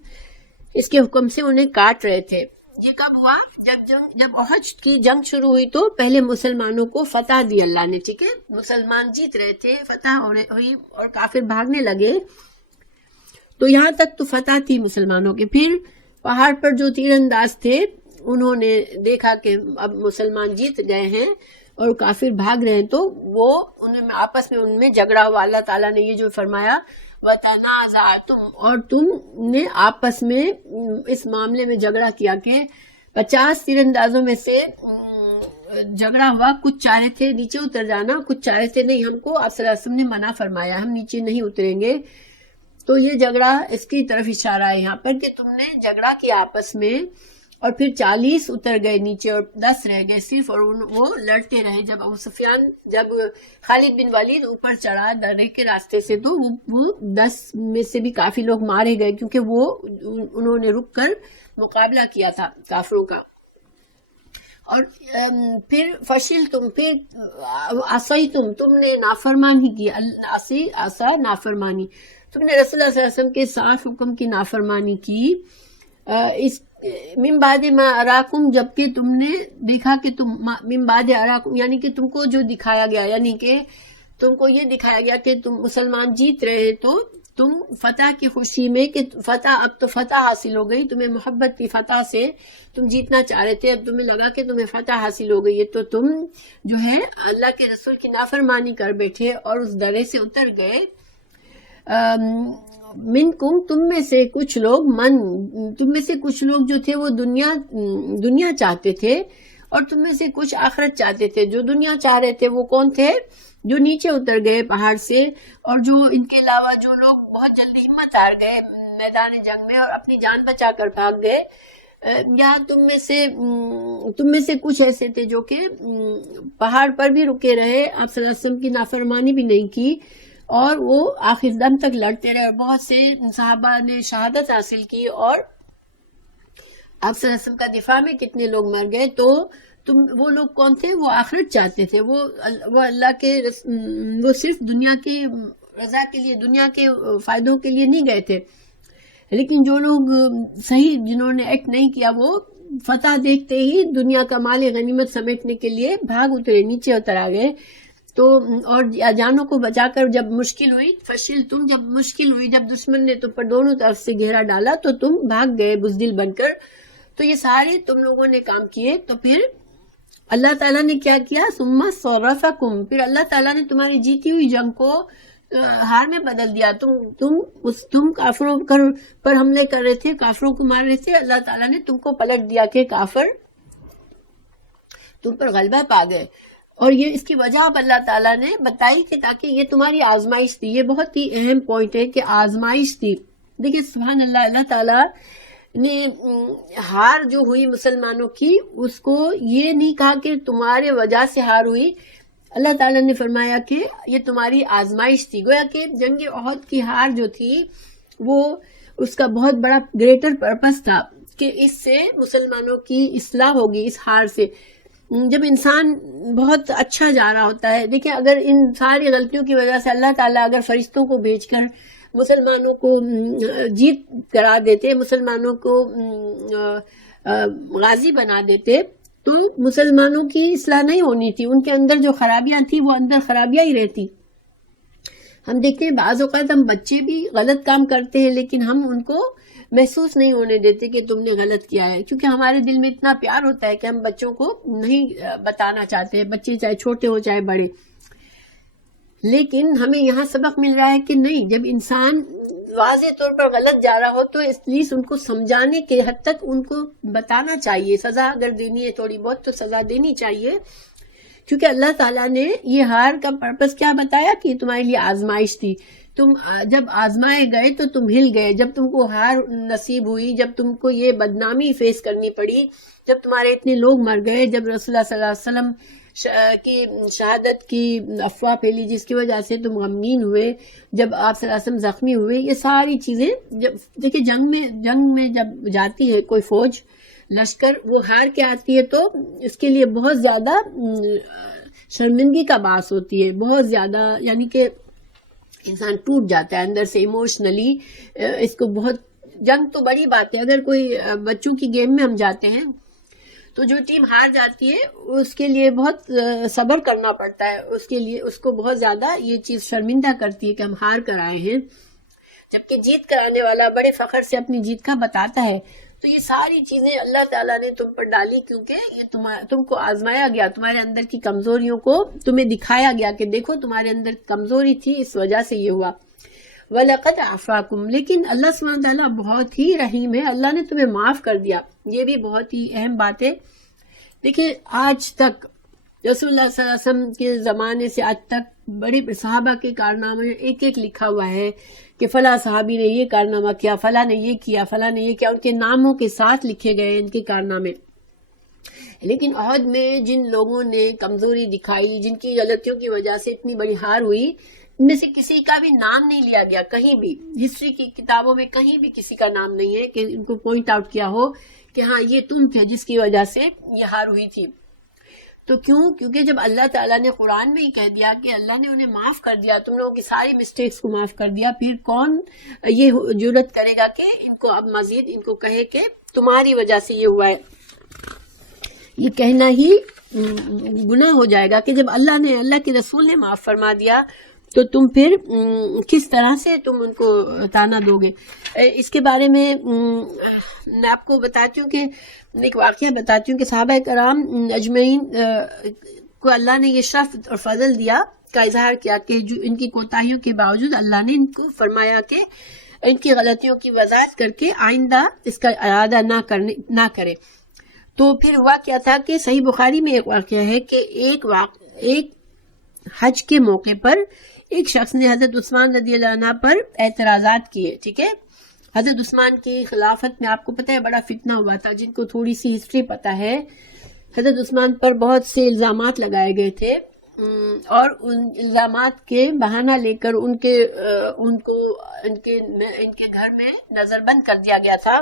اس کے حکم سے انہیں کاٹ رہے تھے. یہ کب ہوا؟ جب احد کی جنگ شروع ہوئی تو پہلے مسلمانوں کو فتح دی اللہ نے، ٹھیک ہے، مسلمان جیت رہے تھے، فتح ہوئی اور کافر بھاگنے لگے. تو یہاں تک تو فتح تھی مسلمانوں کے. پھر پہاڑ پر جو تیر انداز تھے انہوں نے دیکھا کہ اب مسلمان جیت گئے ہیں اور کافر بھاگ رہے ہیں، تو وہ آپس میں ان میں جھگڑا ہوا. اللہ تعالیٰ نے یہ جو فرمایا وَتَنَازَعْتُمْ، اور تم نے آپس میں اس معاملے میں جھگڑا کیا کہ 50 تیر اندازوں میں سے جھگڑا ہوا. کچھ چاہ رہے تھے نیچے اتر جانا، کچھ چاہ رہے تھے نہیں، ہم کو آپ صلی اللہ علیہ وسلم نے منع فرمایا، ہم نیچے نہیں اتریں گے. تو یہ جھگڑا اس کی طرف اشارہ ہے یہاں پر کہ تم نے جھگڑا کیا آپس میں، اور پھر 40 اتر گئے نیچے اور 10 رہ گئے صرف، اور وہ لڑتے رہے. جب ابو سفیان، جب خالد بن ولید اوپر چڑھا درے کے راستے سے، تو وہ 10 میں سے بھی کافی لوگ مارے گئے، کیونکہ انہوں نے رک کر مقابلہ کیا تھا کافروں کا. اور پھر فشل تم، پھر عصی تم نے نافرمانی کی. عصا نافرمانی، تم نے رسول اللہ صلی اللہ علیہ وسلم کے صاف حکم کی نافرمانی کی. اس من بعد ما اراکم، جبکہ تم نے دیکھا کہ تم، من بعد اراکم یعنی کہ تم کو جو دکھایا گیا، یعنی کہ تم کو یہ دکھایا گیا کہ تم مسلمان جیت رہے ہیں، تو تم فتح کی خوشی میں کہ فتح، اب تو فتح حاصل ہو گئی، تمہیں محبت کی فتح سے تم جیتنا چاہ رہے تھے، اب تمہیں لگا کہ تمہیں فتح حاصل ہو گئی ہے، تو تم جو ہے اللہ کے رسول کی نافرمانی کر بیٹھے اور اس درے سے اتر گئے. منکم، تم میں سے کچھ لوگ جو تھے وہ دنیا چاہتے تھے، اور تم میں سے کچھ آخرت چاہتے تھے. جو دنیا چاہ رہے تھے وہ کون تھے؟ جو نیچے اتر گئے پہاڑ سے، اور جو ان کے علاوہ جو لوگ بہت جلدی ہمت ہار گئے میدان جنگ میں اور اپنی جان بچا کر بھاگ گئے. یا تم میں سے کچھ ایسے تھے جو کہ پہاڑ پر بھی رکے رہے، آپ صلی اللہ علیہ وسلم کی نافرمانی بھی نہیں کی، اور وہ آخر دم تک لڑتے رہے. بہت سے صحابہ نے شہادت حاصل کی، اور آپ صلی اللہ علیہ وسلم کا دفاع میں کتنے لوگ مر گئے. تو وہ لوگ کون تھے؟ وہ آخرت چاہتے تھے، وہ اللہ کے، وہ صرف دنیا کی رضا کے لیے، دنیا کے فائدوں کے لیے نہیں گئے تھے. لیکن جو لوگ صحیح، جنہوں نے ایکٹ نہیں کیا، وہ فتح دیکھتے ہی دنیا کا مال غنیمت سمیٹنے کے لیے بھاگ اترے، نیچے اتر آ گئے. تو اور جانوں کو بچا کر جب مشکل ہوئی، فشل تم، جب مشکل ہوئی، جب دشمن نے تم پر دونوں طرف سے گھیرا ڈالا، تو تم بھاگ گئے بزدل بن کر. تو یہ سارے تم لوگوں نے کام کیے. تو پھر اللہ تعالیٰ نے کیا کیا؟ ثم صرفکم، پھر اللہ تعالیٰ نے تمہاری جیتی ہوئی جنگ کو ہار میں بدل دیا. تم کافروں پر حملے کر رہے تھے، کافروں کو مار رہے تھے، اللہ تعالیٰ نے تم کو پلٹ دیا کہ کافر تم پر غلبہ پا گئے. اور یہ اس کی وجہ اب اللہ تعالیٰ نے بتائی کہ تاکہ یہ تمہاری آزمائش تھی. یہ بہت ہی اہم پوائنٹ ہے کہ آزمائش تھی. دیکھیں سبحان اللہ، اللہ تعالیٰ نے ہار جو ہوئی مسلمانوں کی، اس کو یہ نہیں کہا کہ تمہارے وجہ سے ہار ہوئی. اللہ تعالیٰ نے فرمایا کہ یہ تمہاری آزمائش تھی. گویا کہ جنگ احد کی ہار جو تھی، وہ اس کا بہت بڑا گریٹر پرپس تھا کہ اس سے مسلمانوں کی اصلاح ہوگی. اس ہار سے جب انسان بہت اچھا جا رہا ہوتا ہے، دیکھیں اگر ان ساری غلطیوں کی وجہ سے اللہ تعالیٰ اگر فرشتوں کو بھیج کر مسلمانوں کو جیت کرا دیتے، مسلمانوں کو غازی بنا دیتے، تو مسلمانوں کی اصلاح نہیں ہونی تھی. ان کے اندر جو خرابیاں تھیں وہ اندر خرابیاں ہی رہتی. ہم دیکھتے ہیں بعض اوقات ہم بچے بھی غلط کام کرتے ہیں، لیکن ہم ان کو محسوس نہیں ہونے دیتے کہ تم نے غلط کیا ہے، کیونکہ ہمارے دل میں اتنا پیار ہوتا ہے کہ ہم بچوں کو نہیں بتانا چاہتے ہیں، بچے چاہے چھوٹے ہو چاہے بڑے. لیکن ہمیں یہاں سبق مل رہا ہے کہ نہیں، جب انسان واضح طور پر غلط جا رہا ہو تو اس لیے ان کو سمجھانے کے حد تک ان کو بتانا چاہیے. سزا اگر دینی ہے تھوڑی بہت تو سزا دینی چاہیے، کیونکہ اللہ تعالیٰ نے یہ ہار کا پرپس کیا بتایا کہ تمہارے لیے آزمائش تھی. تم جب آزمائے گئے تو تم ہل گئے. جب تم کو ہار نصیب ہوئی، جب تم کو یہ بدنامی فیس کرنی پڑی، جب تمہارے اتنے لوگ مر گئے، جب رسول اللہ صلی اللہ علیہ وسلم کی شہادت کی افواہ پھیلی جس کی وجہ سے تم غمگین ہوئے، جب آپ صلی اللہ علیہ وسلم زخمی ہوئے، یہ ساری چیزیں جب دیکھیں جنگ میں جب جاتی ہے کوئی فوج لشکر، وہ ہار کے آتی ہے تو اس کے لیے بہت زیادہ شرمندگی کا باعث ہوتی ہے، بہت زیادہ، یعنی کہ انسان ٹوٹ جاتا ہے اندر سے ایموشنلی. اس کو بہت، جنگ تو بڑی بات ہے، اگر کوئی بچوں کی گیم میں ہم جاتے ہیں تو جو ٹیم ہار جاتی ہے اس کے لیے بہت صبر کرنا پڑتا ہے، اس کے لیے اس کو بہت زیادہ یہ چیز شرمندہ کرتی ہے کہ ہم ہار کر آئے ہیں، جبکہ جیت کرانے والا بڑے فخر سے اپنی جیت کا بتاتا ہے. تو یہ ساری چیزیں اللہ تعالیٰ نے تم پر ڈالی کیونکہ یہ تم کو آزمایا گیا، تمہارے اندر کی کمزوریوں کو تمہیں دکھایا گیا کہ دیکھو تمہارے اندر کمزوری تھی، اس وجہ سے یہ ہوا. وَلَقَدْ عَفَاكُمْ، لیکن اللہ سبحانہ وتعالیٰ بہت ہی رحیم ہے، اللہ نے تمہیں معاف کر دیا. یہ بھی بہت ہی اہم بات ہے. دیکھیں آج تک رسول اللہ صلی اللہ علیہ وسلم کے زمانے سے آج تک بڑے صحابہ کے کارنامے ایک ایک لکھا ہوا ہے کہ فلاں صحابی نے یہ کارنامہ کیا، فلاں نے یہ کیا، فلاں نے یہ کیا، ان کے ناموں کے ساتھ لکھے گئے ان کے کارنامے. لیکن احد میں جن لوگوں نے کمزوری دکھائی، جن کی غلطیوں کی وجہ سے اتنی بڑی ہار ہوئی، ان میں سے کسی کا بھی نام نہیں لیا گیا کہیں بھی. ہسٹری کی کتابوں میں کہیں بھی کسی کا نام نہیں ہے کہ ان کو پوائنٹ آؤٹ کیا ہو کہ ہاں یہ تم تھے جس کی وجہ سے یہ ہار ہوئی تھی. تو کیونکہ جب اللہ تعالیٰ نے قرآن میں ہی کہہ دیا کہ اللہ نے انہیں معاف کر دیا، تم لوگوں کی ساری مسٹیکس کو معاف کر دیا، پھر کون یہ جرأت کرے گا کہ ان کو اب مزید ان کو کہے کہ تمہاری وجہ سے یہ ہوا ہے. یہ کہنا ہی گناہ ہو جائے گا کہ جب اللہ کے رسول نے معاف فرما دیا تو تم پھر کس طرح سے تم ان کو تانا دو گے. اس کے بارے میں میں آپ کو بتاتی ہوں کہ ایک واقعہ بتاتی ہوں کہ صحابہ کرام اجمعین کو اللہ نے یہ شرف اور فضل دیا کا اظہار کیا کہ جو ان کی کوتاہیوں کے باوجود اللہ نے ان کو فرمایا کہ ان کی غلطیوں کی وضاحت کر کے آئندہ اس کا ارادہ نہ کرے. تو پھر ہوا کیا تھا کہ صحیح بخاری میں ایک واقعہ ہے کہ ایک حج کے موقع پر ایک شخص نے حضرت عثمان رضی اللہ عنہ پر اعتراضات کیے. ٹھیک ہے، حضرت عثمان کی خلافت میں آپ کو پتہ ہے بڑا فتنہ ہوا تھا. جن کو تھوڑی سی ہسٹری پتہ ہے، حضرت عثمان پر بہت سے الزامات لگائے گئے تھے اور ان الزامات کے بہانہ لے کر ان کے گھر میں نظر بند کر دیا گیا تھا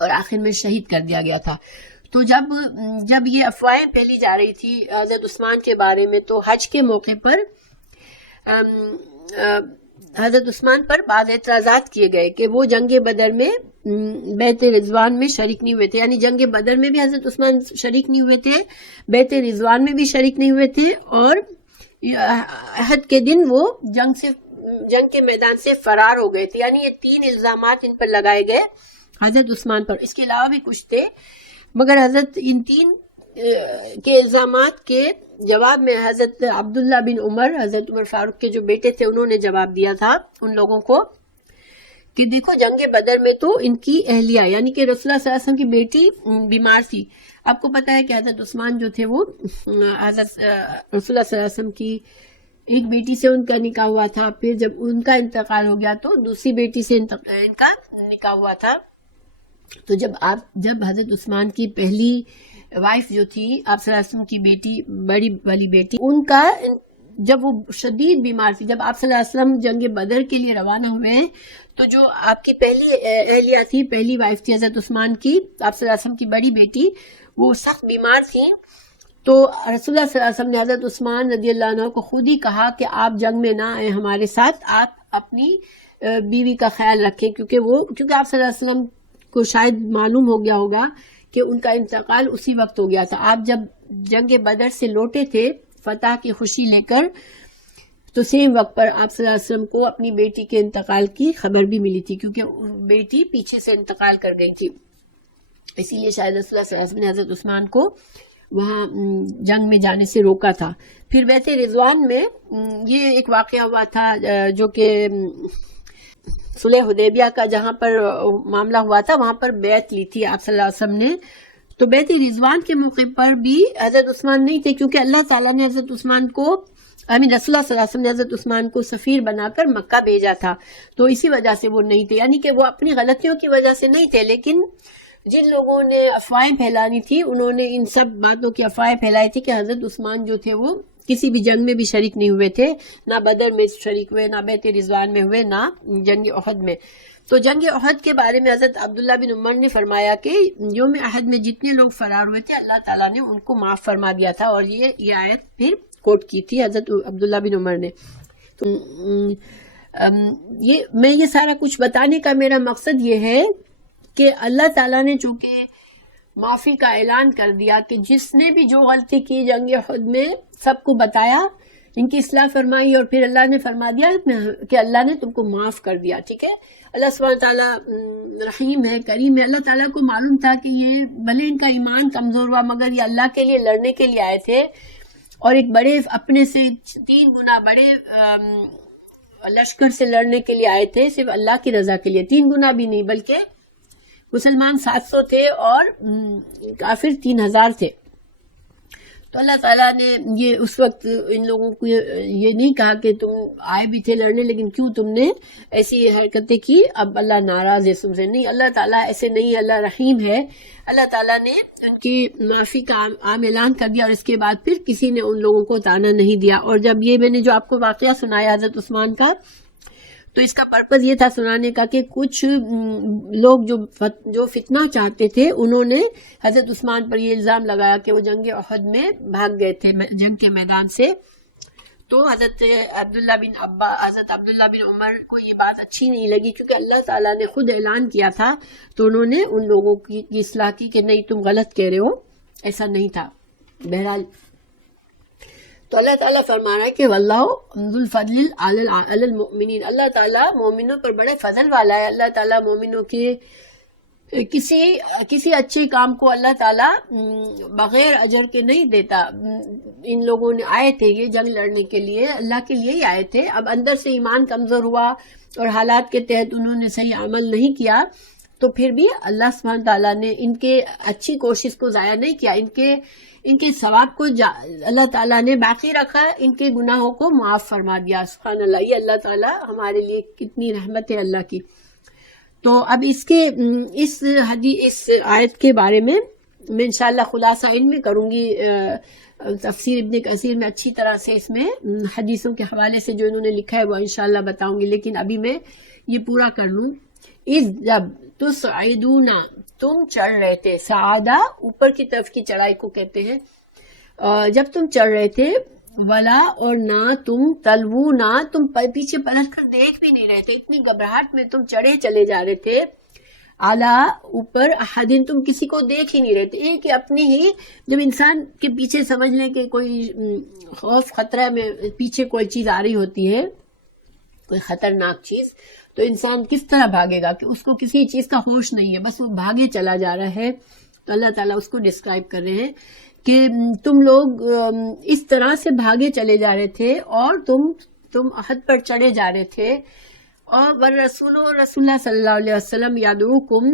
اور آخر میں شہید کر دیا گیا تھا. تو جب یہ افواہیں پھیلی جا رہی تھی حضرت عثمان کے بارے میں، تو حج کے موقع پر حضرت عثمان پر بعض اعتراضات کیے گئے کہ وہ جنگ بدر میں بیعت رضوان میں شریک نہیں ہوئے تھے. یعنی جنگ بدر میں بھی حضرت عثمان شریک نہیں ہوئے تھے، بیعت رضوان میں بھی شریک نہیں ہوئے تھے، اور عہد کے دن وہ جنگ کے میدان سے فرار ہو گئے تھے. یعنی یہ 3 الزامات ان پر لگائے گئے حضرت عثمان پر. اس کے علاوہ بھی کچھ تھے، مگر حضرت ان 3 کے الزامات کے جواب میں حضرت عبداللہ بن عمر، حضرت عمر فاروق کے جو بیٹے تھے، انہوں نے جواب دیا تھا ان لوگوں کو کہ دیکھو جنگ بدر میں تو ان کی اہلیہ یعنی کہ رسول اللہ صلی اللہ علیہ وسلم کی بیٹی بیمار تھی. آپ کو پتا ہے کہ حضرت عثمان جو تھے وہ حضرت رسول اللہ صلی اللہ علیہ وسلم کی ایک بیٹی سے ان کا نکاح ہوا تھا. پھر جب ان کا انتقال ہو گیا تو دوسری بیٹی سے ان کا نکاح ہوا تھا. تو جب حضرت عثمان کی پہلی وائف جو تھی آپ صلی اللہ علیہ وسلم کی بیٹی، بڑی والی بیٹی، ان کا جب وہ شدید بیمار تھی، جب آپ صلی اللہ علیہ وسلم جنگ بدر کے لیے روانہ ہوئے تو جو آپ کی پہلی اہلیہ تھی، پہلی وائف تھی حضرت عثمان کی، آپ صلی اللہ علیہ وسلم کی بڑی بیٹی، وہ سخت بیمار تھی. تو رسول اللہ صلی اللہ علیہ وسلم نے حضرت عثمان رضی اللہ عنہ کو خود ہی کہا کہ آپ جنگ میں نہ آئیں ہمارے ساتھ، آپ اپنی بیوی کا خیال رکھیں، کیونکہ آپ صلی اللہ علیہ وسلم کو شاید معلوم ہو گیا ہوگا کہ ان کا انتقال اسی وقت ہو گیا تھا. آپ جب جنگ بدر سے لوٹے تھے فتح کی خوشی لے کر، تو سیم وقت پر آپ صلی اللہ علیہ وسلم کو اپنی بیٹی کے انتقال کی خبر بھی ملی تھی، کیونکہ بیٹی پیچھے سے انتقال کر گئی تھی. اسی لیے شاید رسول اللہ صلی اللہ علیہ وسلم نے حضرت عثمان کو وہاں جنگ میں جانے سے روکا تھا. پھر بیعت رضوان میں یہ ایک واقعہ ہوا تھا جو کہ صلح حدیبیہ کا جہاں پر معاملہ ہوا تھا، وہاں پر بیعت لی تھی آپ صلی اللہ علیہ وسلم نے. تو بیعت رضوان کے موقع پر بھی حضرت عثمان نہیں تھے، کیونکہ اللہ تعالیٰ نے حضرت عثمان کو رسول اللہ صلی اللہ علیہ وسلم نے حضرت عثمان کو سفیر بنا کر مکہ بھیجا تھا، تو اسی وجہ سے وہ نہیں تھے. یعنی کہ وہ اپنی غلطیوں کی وجہ سے نہیں تھے، لیکن جن لوگوں نے افواہیں پھیلانی تھی انہوں نے ان سب باتوں کی افواہیں پھیلائی تھی کہ حضرت عثمان جو تھے وہ کسی بھی جنگ میں بھی شریک نہیں ہوئے تھے، نہ بدر میں شریک ہوئے، نہ بیعت رضوان میں ہوئے، نہ جنگ احد میں. تو جنگ احد کے بارے میں حضرت عبداللہ بن عمر نے فرمایا کہ یوم احد میں جتنے لوگ فرار ہوئے تھے اللہ تعالیٰ نے ان کو معاف فرما دیا تھا، اور یہ آیت پھر کوٹ کی تھی حضرت عبداللہ بن عمر نے. تو میں یہ سارا کچھ بتانے کا میرا مقصد یہ ہے کہ اللہ تعالیٰ نے چونکہ معافی کا اعلان کر دیا کہ جس نے بھی جو غلطی کی جنگ احد میں سب کو بتایا، ان کی اصلاح فرمائی، اور پھر اللہ نے فرما دیا کہ اللہ نے تم کو معاف کر دیا. ٹھیک ہے، اللہ سبحانہ تعالیٰ رحیم ہے، کریم ہے. اللہ تعالیٰ کو معلوم تھا کہ یہ بھلے ان کا ایمان کمزور ہوا مگر یہ اللہ کے لیے لڑنے کے لیے آئے تھے، اور ایک بڑے اپنے سے 3 گنا بڑے لشکر سے لڑنے کے لیے آئے تھے، صرف اللہ کی رضا کے لیے. 3 گنا بھی نہیں، بلکہ مسلمان 700 تھے اور کافر 3000 تھے. تو اللہ تعالیٰ نے یہ اس وقت ان لوگوں کو یہ نہیں کہا کہ تم آئے بھی تھے لڑنے لیکن کیوں تم نے ایسی حرکتیں کی، اب اللہ ناراض ہے تم سے. نہیں، اللہ تعالیٰ ایسے نہیں، اللہ رحیم ہے. اللہ تعالیٰ نے ان کی معافی کا عام اعلان کر دیا، اور اس کے بعد پھر کسی نے ان لوگوں کو طعنہ نہیں دیا. اور جب یہ میں نے جو آپ کو واقعہ سنایا حضرت عثمان کا، تو اس کا پرپز یہ تھا سنانے کا کہ کچھ لوگ جو فتنہ چاہتے تھے، انہوں نے حضرت عثمان پر یہ الزام لگایا کہ وہ جنگ احد میں بھاگ گئے تھے جنگ کے میدان سے. تو حضرت عبداللہ بن عمر کو یہ بات اچھی نہیں لگی، کیونکہ اللہ تعالیٰ نے خود اعلان کیا تھا. تو انہوں نے ان لوگوں کی اصلاح کی کہ نہیں تم غلط کہہ رہے ہو، ایسا نہیں تھا. بہرحال تو اللہ تعالیٰ فرما رہا ہے کہ واللہ ذو الفضل علی المؤمنین، اللہ تعالیٰ مومنوں پر بڑے فضل والا ہے. اللہ تعالیٰ مومنوں کے کسی اچھے کام کو اللہ تعالیٰ بغیر اجر کے نہیں دیتا. ان لوگوں نے آئے تھے یہ جنگ لڑنے کے لیے، اللہ کے لیے ہی آئے تھے. اب اندر سے ایمان کمزور ہوا اور حالات کے تحت انہوں نے صحیح عمل نہیں کیا، تو پھر بھی اللہ سبحانہ تعالیٰ نے ان کے اچھی کوشش کو ضائع نہیں کیا، ان کے ثواب کو اللہ تعالیٰ نے باقی رکھا، ان کے گناہوں کو معاف فرما دیا. سبحان اللہ، یہ اللہ تعالیٰ ہمارے لیے کتنی رحمت ہے اللہ کی. تو اب اس آیت کے بارے میں انشاءاللہ خلاصہ علم میں کروں گی. تفسیر ابن کثیر میں اچھی طرح سے اس میں حدیثوں کے حوالے سے جو انہوں نے لکھا ہے وہ انشاءاللہ بتاؤں گی، لیکن ابھی میں یہ پورا کر لوں. جب تسعدون، تم چڑھ رہے تھے، سعادہ اوپر کی طرف کی چڑھائی کو کہتے ہیں. جب تم چڑھ رہے تھے، ولا اور نہ تم تلونا، تم پیچھے پلٹ کر دیکھ بھی نہیں رہے تھے، اتنی گھبراہٹ میں تم چڑھے چلے جا رہے تھے. اعلیٰ اوپر، احدین تم کسی کو دیکھ ہی نہیں رہے تھے. ایک اپنی ہی، جب انسان کے پیچھے سمجھ لیں کہ کوئی خوف خطرہ میں پیچھے کوئی چیز آ رہی ہوتی ہے، کوئی خطرناک چیز، تو انسان کس طرح بھاگے گا کہ اس کو کسی چیز کا ہوش نہیں ہے، بس وہ بھاگے چلا جا رہا ہے. تو اللہ تعالیٰ اس کو ڈسکرائب کر رہے ہیں کہ تم لوگ اس طرح سے بھاگے چلے جا رہے تھے اور تم عہد پر چڑھے جا رہے تھے. اور رسول اللہ صلی اللہ علیہ وسلم یدعوکم،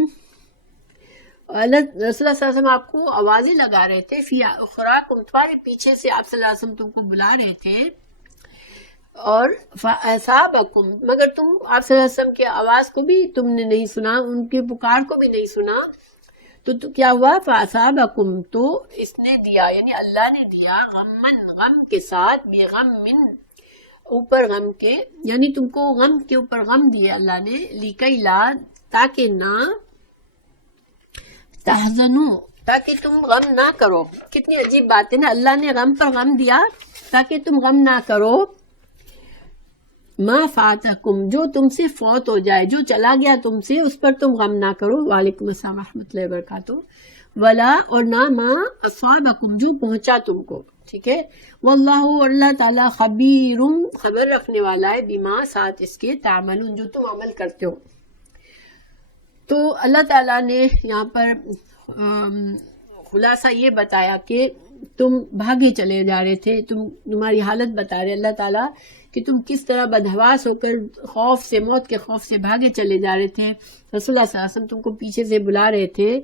رسول اللہ صلی اللہ علیہ وسلم آپ کو آوازیں لگا رہے تھے، فی اخراکم، تمہارے پیچھے سے آپ صلی اللہ علیہ وسلم تم کو بلا رہے تھے. اور فاصابکم، مگر تم آپ صلی اللہ علیہ وسلم کی آواز کو بھی تم نے نہیں سنا، ان کے پکار کو بھی نہیں سنا. تو کیا ہوا؟ فاصابکم، تو اس نے دیا، یعنی اللہ نے دیا، غمن، غم کے ساتھ، بے غم من، اوپر غم کے، یعنی تم کو غم کے اوپر غم دیا اللہ نے، لکی لا، تاکہ نہ، تحزنو، تاکہ تم غم نہ کرو. کتنی عجیب بات ہے نا، اللہ نے غم پر غم دیا تاکہ تم غم نہ کرو. ما فاتکم، جو تم سے فوت ہو جائے، جو چلا گیا تم سے، اس پر تم غم نہ کرو. وعلیکم السلام ورحمۃ اللہ وبرکاتہ. ولا، اور نہ، ما اصابکم، جو پہنچا تم کو. ٹھیک ہے. واللہ، اللہ تعالیٰ، خبیر، خبر رکھنے والا ہے، بما، ساتھ اس کے، تعملون، جو تم عمل کرتے ہو. تو اللہ تعالیٰ نے یہاں پر خلاصہ یہ بتایا کہ تم بھاگے چلے جا رہے تھے، تمہاری حالت بتا رہے اللہ تعالیٰ کہ تم کس طرح بدحواس ہو کر خوف سے، موت کے خوف سے بھاگے چلے جا رہے تھے. رسول اللہ صلی اللہ علیہ وسلم تم کو پیچھے سے بلا رہے تھے،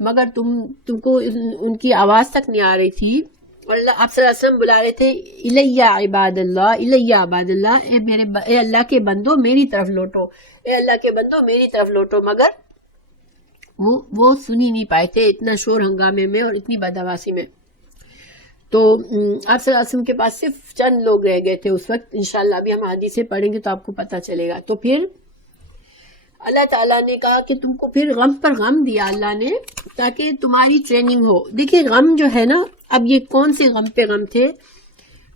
مگر تم کو ان کی آواز تک نہیں آ رہی تھی. اور آپ صلی اللہ علیہ وسلم بلا رہے تھے، الیہ عباد اللہ، الیہ عباد اللہ، اے اللہ کے بندو میری طرف لوٹو، اے اللہ کے بندو میری طرف لوٹو. مگر وہ سنی نہیں پائے تھے، اتنا شور ہنگامے میں اور اتنی بدحواسی میں. تو آپ صلی اللہ علیہ وسلم کے پاس صرف چند لوگ رہ گئے تھے اس وقت. انشاءاللہ ابھی ہم حدیثیں پڑھیں گے تو آپ کو پتہ چلے گا. تو پھر اللہ تعالیٰ نے کہا کہ تم کو پھر غم پر غم دیا اللہ نے، تاکہ تمہاری ٹریننگ ہو. دیکھیں غم جو ہے نا، اب یہ کون سے غم پہ غم تھے؟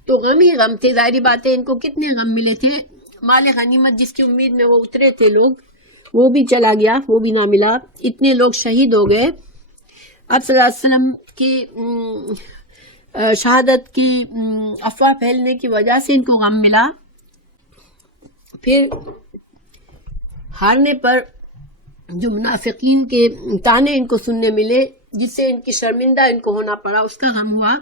تو غم ہی غم تھے. ظاہری بات ہے ان کو کتنے غم ملے تھے. مال غنیمت جس کی امید میں وہ اترے تھے لوگ، وہ بھی چلا گیا، وہ بھی نہ ملا. اتنے لوگ شہید ہو گئے. آپ صلی اللہ علیہ وسلم کی شہادت کی افواہ پھیلنے کی وجہ سے ان کو غم ملا. پھر ہارنے پر جو منافقین کے تانے ان کو سننے ملے، جس سے ان کی شرمندہ ان کو ہونا پڑا، اس کا غم ہوا.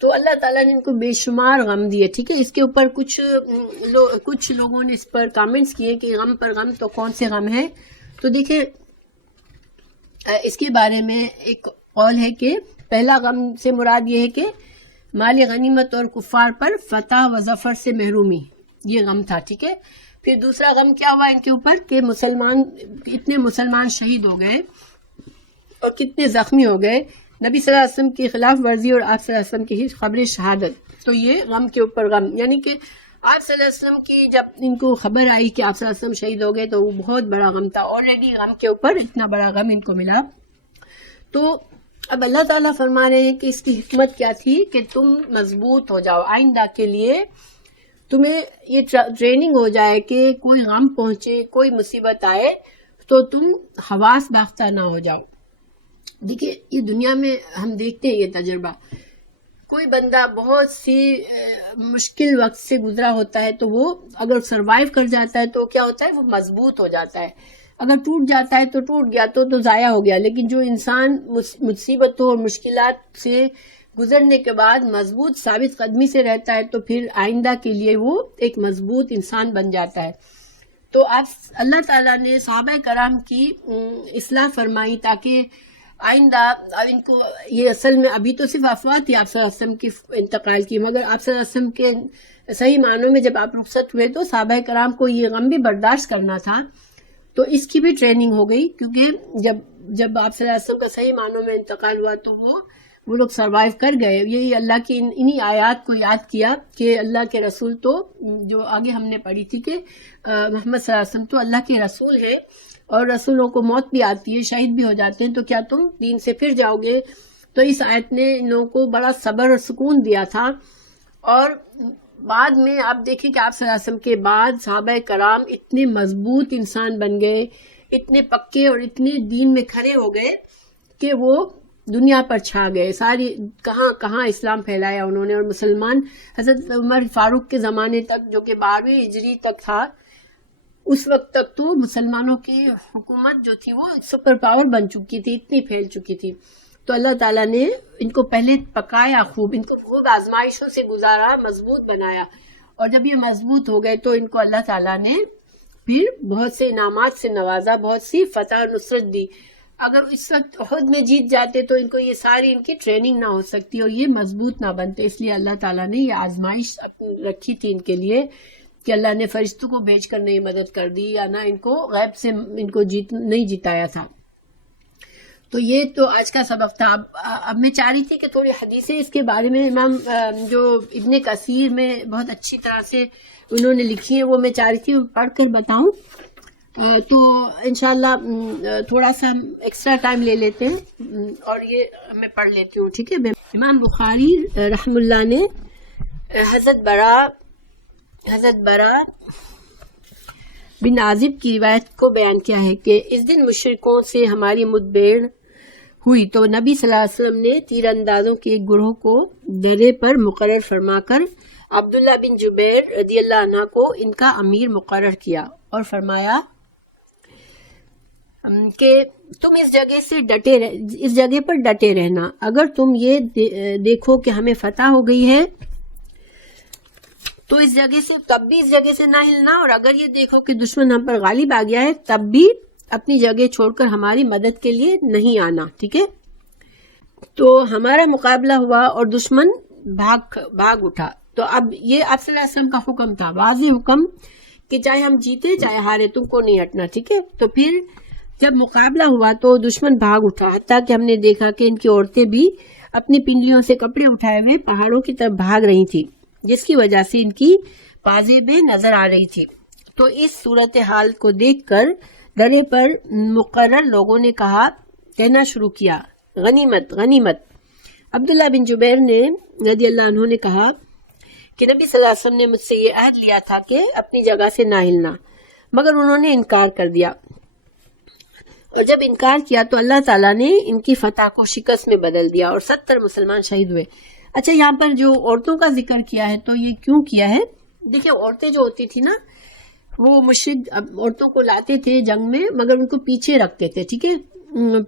تو اللہ تعالیٰ نے ان کو بے شمار غم دیے. ٹھیک ہے. اس کے اوپر کچھ لوگوں نے اس پر کامنٹس کیے کہ غم پر غم تو کون سے غم ہے. تو دیکھیں اس کے بارے میں ایک قول ہے کہ پہلا غم سے مراد یہ ہے کہ مال غنیمت اور کفار پر فتح و ظفر سے محرومی، یہ غم تھا، ٹھیک ہے. پھر دوسرا غم کیا ہوا ان کے اوپر کہ اتنے مسلمان شہید ہو گئے اور کتنے زخمی ہو گئے نبی صلی اللہ علیہ وسلم کی خلاف ورزی اور آپ صلی اللہ علیہ وسلم کی خبر شہادت. تو یہ غم کے اوپر غم، یعنی کہ آپ صلی اللہ علیہ وسلم کی جب ان کو خبر آئی کہ آپ صلی اللہ علیہ وسلم شہید ہو گئے تو وہ بہت بڑا غم تھا. آلریڈی غم کے اوپر اتنا بڑا غم ان کو ملا. تو اب اللہ تعالیٰ فرما رہے ہیں کہ اس کی حکمت کیا تھی کہ تم مضبوط ہو جاؤ، آئندہ کے لیے تمہیں یہ ٹریننگ ہو جائے کہ کوئی غم پہنچے، کوئی مصیبت آئے تو تم حواس باختہ نہ ہو جاؤ. دیکھیے یہ دنیا میں ہم دیکھتے ہیں یہ تجربہ، کوئی بندہ بہت سی مشکل وقت سے گزرا ہوتا ہے تو وہ اگر سروائیو کر جاتا ہے تو کیا ہوتا ہے، وہ مضبوط ہو جاتا ہے. اگر ٹوٹ جاتا ہے تو ٹوٹ گیا تو ضائع ہو گیا. لیکن جو انسان مصیبتوں اور مشکلات سے گزرنے کے بعد مضبوط ثابت قدمی سے رہتا ہے تو پھر آئندہ کے لیے وہ ایک مضبوط انسان بن جاتا ہے. تو اللہ تعالیٰ نے صحابہ کرام کی اصلاح فرمائی تاکہ آئندہ ان کو، یہ اصل میں ابھی تو صرف افواہ تھی آپ صلی اللہ علیہ وسلم کی انتقال کی، مگر آپ صلی اللہ علیہ وسلم کے صحیح معنوں میں جب آپ رخصت ہوئے تو صحابہ کرام کو یہ غم بھی برداشت کرنا تھا. تو اس کی بھی ٹریننگ ہو گئی، کیونکہ جب آپ صلی اللہ علیہ وسلم کا صحیح معنوں میں انتقال ہوا تو وہ لوگ سروائیو کر گئے. یہی اللہ کی انہی آیات کو یاد کیا کہ اللہ کے رسول تو، جو آگے ہم نے پڑھی تھی کہ محمد صلی اللہ علیہ وسلم تو اللہ کے رسول ہے اور رسولوں کو موت بھی آتی ہے، شہید بھی ہو جاتے ہیں، تو کیا تم دین سے پھر جاؤ گے؟ تو اس آیت نے ان لوگوں کو بڑا صبر اور سکون دیا تھا. اور بعد میں آپ دیکھیں کہ آپ صلی اللہ علیہ وسلم کے بعد صحابہ کرام اتنے مضبوط انسان بن گئے، اتنے پکے اور اتنے دین میں کھڑے ہو گئے کہ وہ دنیا پر چھا گئے. ساری کہاں اسلام پھیلایا انہوں نے. اور مسلمان حضرت عمر فاروق کے زمانے تک، جو کہ 12ویں ہجری تک تھا، اس وقت تک تو مسلمانوں کی حکومت جو تھی وہ سپر پاور بن چکی تھی، اتنی پھیل چکی تھی. تو اللہ تعالیٰ نے ان کو پہلے پکایا خوب، ان کو خوب آزمائشوں سے گزارا، مضبوط بنایا. اور جب یہ مضبوط ہو گئے تو ان کو اللہ تعالیٰ نے پھر بہت سے انعامات سے نوازا، بہت سی فتح اور نصرت دی. اگر اس وقت احد میں جیت جاتے تو ان کو یہ ساری ان کی ٹریننگ نہ ہو سکتی اور یہ مضبوط نہ بنتے. اس لیے اللہ تعالیٰ نے یہ آزمائش رکھی تھی ان کے لیے کہ اللہ نے فرشتوں کو بھیج کر نہیں مدد کر دی، یا نہ ان کو غیب سے ان کو نہیں جتایا تھا. تو یہ تو آج کا سبق تھا. اب میں چاہ رہی تھی کہ تھوڑی حدیثیں اس کے بارے میں امام جو ابن کثیر میں بہت اچھی طرح سے انہوں نے لکھی ہیں، وہ میں چاہ رہی تھی پڑھ کر بتاؤں. تو انشاءاللہ تھوڑا سا ہم ایکسٹرا ٹائم لے لیتے ہیں اور یہ میں پڑھ لیتی ہوں، ٹھیک ہے. امام بخاری رحم اللہ نے حضرت برا بن عازب کی روایت کو بیان کیا ہے کہ اس دن مشرکوں سے ہماری مدبیر ہوئی تو نبی صلی اللہ علیہ وسلم نے تیر اندازوں کے ایک گروہ کو درے پر مقرر فرما کر عبداللہ بن جبیر رضی اللہ عنہ کو ان کا امیر مقرر کیا اور فرمایا کہ تم اس جگہ پر ڈٹے رہنا. اگر تم یہ دیکھو کہ ہمیں فتح ہو گئی ہے تو تب بھی اس جگہ سے نہ ہلنا، اور اگر یہ دیکھو کہ دشمن ہم پر غالب آ گیا ہے تب بھی اپنی جگہ چھوڑ کر ہماری مدد کے لیے نہیں آنا، ٹھیک ہے. تو ہمارا مقابلہ ہوا اور دشمن بھاگ اٹھا. تو اب یہ آپ صلی اللہ علیہ وسلم کا حکم تھا، واضح حکم کہ چاہے ہم جیتے چاہے ہارے تم کو نہیں ہٹنا، ٹھیک ہے. تو پھر جب مقابلہ ہوا تو دشمن بھاگ اٹھا، حتیٰ کہ ہم نے دیکھا کہ ان کی عورتیں بھی اپنی پنڈلیوں سے کپڑے اٹھائے ہوئے پہاڑوں کی طرف بھاگ رہی تھی، جس کی وجہ سے ان کی پازیبیں نظر آ رہی تھی. تو اس صورتحال کو دیکھ کر درے پر مقرر لوگوں نے کہنا شروع کیا، غنیمت غنیمت. عبداللہ بن جبیر نے رضی اللہ عنہ نے کہا کہ نبی صلی اللہ علیہ وسلم نے مجھ سے یہ عہد لیا تھا کہ اپنی جگہ سے نہ ہلنا، مگر انہوں نے انکار کر دیا. اور جب انکار کیا تو اللہ تعالیٰ نے ان کی فتح کو شکست میں بدل دیا اور 70 مسلمان شہید ہوئے. اچھا، یہاں پر جو عورتوں کا ذکر کیا ہے تو یہ کیوں کیا ہے؟ دیکھیں، عورتیں جو ہوتی تھی نا، وہ مشرک عورتوں کو لاتے تھے جنگ میں، مگر ان کو پیچھے رکھتے تھے، ٹھیک ہے.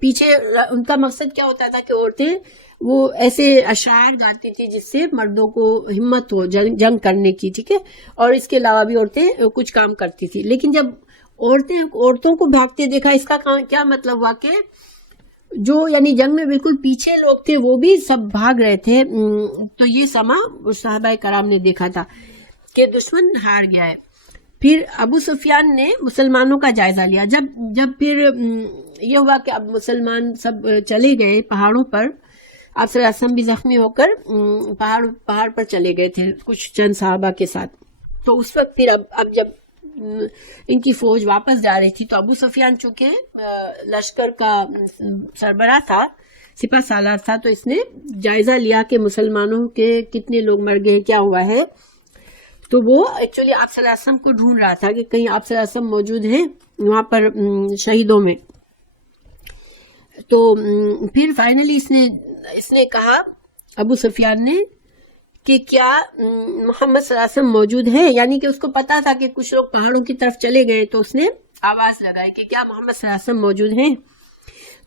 پیچھے ان کا مقصد کیا ہوتا تھا کہ عورتیں وہ ایسے اشعار گاتی تھی جس سے مردوں کو ہمت ہو جنگ کرنے کی، ٹھیک ہے. اور اس کے علاوہ بھی عورتیں کچھ کام کرتی تھی. لیکن جب عورتوں کو بھاگتے دیکھا، اس کا کیا مطلب ہوا کہ جو یعنی جنگ میں بالکل پیچھے لوگ تھے وہ بھی سب بھاگ رہے تھے. تو یہ سما صحابہ کرام نے دیکھا تھا کہ دشمن ہار گیا ہے. پھر ابو سفیان نے مسلمانوں کا جائزہ لیا. جب پھر یہ ہوا کہ اب مسلمان سب چلے گئے پہاڑوں پر، آپ صلی اللہ علیہ وسلم بھی زخمی ہو کر پہاڑ پر چلے گئے تھے کچھ چند صحابہ کے ساتھ. تو اس وقت پھر اب جب ان کی فوج واپس جا رہی تھی تو ابو سفیان چونکہ لشکر کا سربراہ تھا، سپہ سالار تھا، تو اس نے جائزہ لیا کہ مسلمانوں کے کتنے لوگ مر گئے، کیا ہوا ہے. تو وہ ایکچولی آپ صلی اللہ علیہ وسلم کو ڈھونڈ رہا تھا کہ کہیں آپ صلی اللہ علیہ وسلم موجود ہیں وہاں پر شہیدوں میں. تو پھر فائنلی اس نے کہا ابو سفیان نے کہ کیا محمد صلی اللہ علیہ وسلم موجود ہیں، یعنی کہ اس کو پتا تھا کہ کچھ لوگ پہاڑوں کی طرف چلے گئے. تو اس نے آواز لگائی کہ کیا محمد صلی اللہ علیہ وسلم موجود ہیں.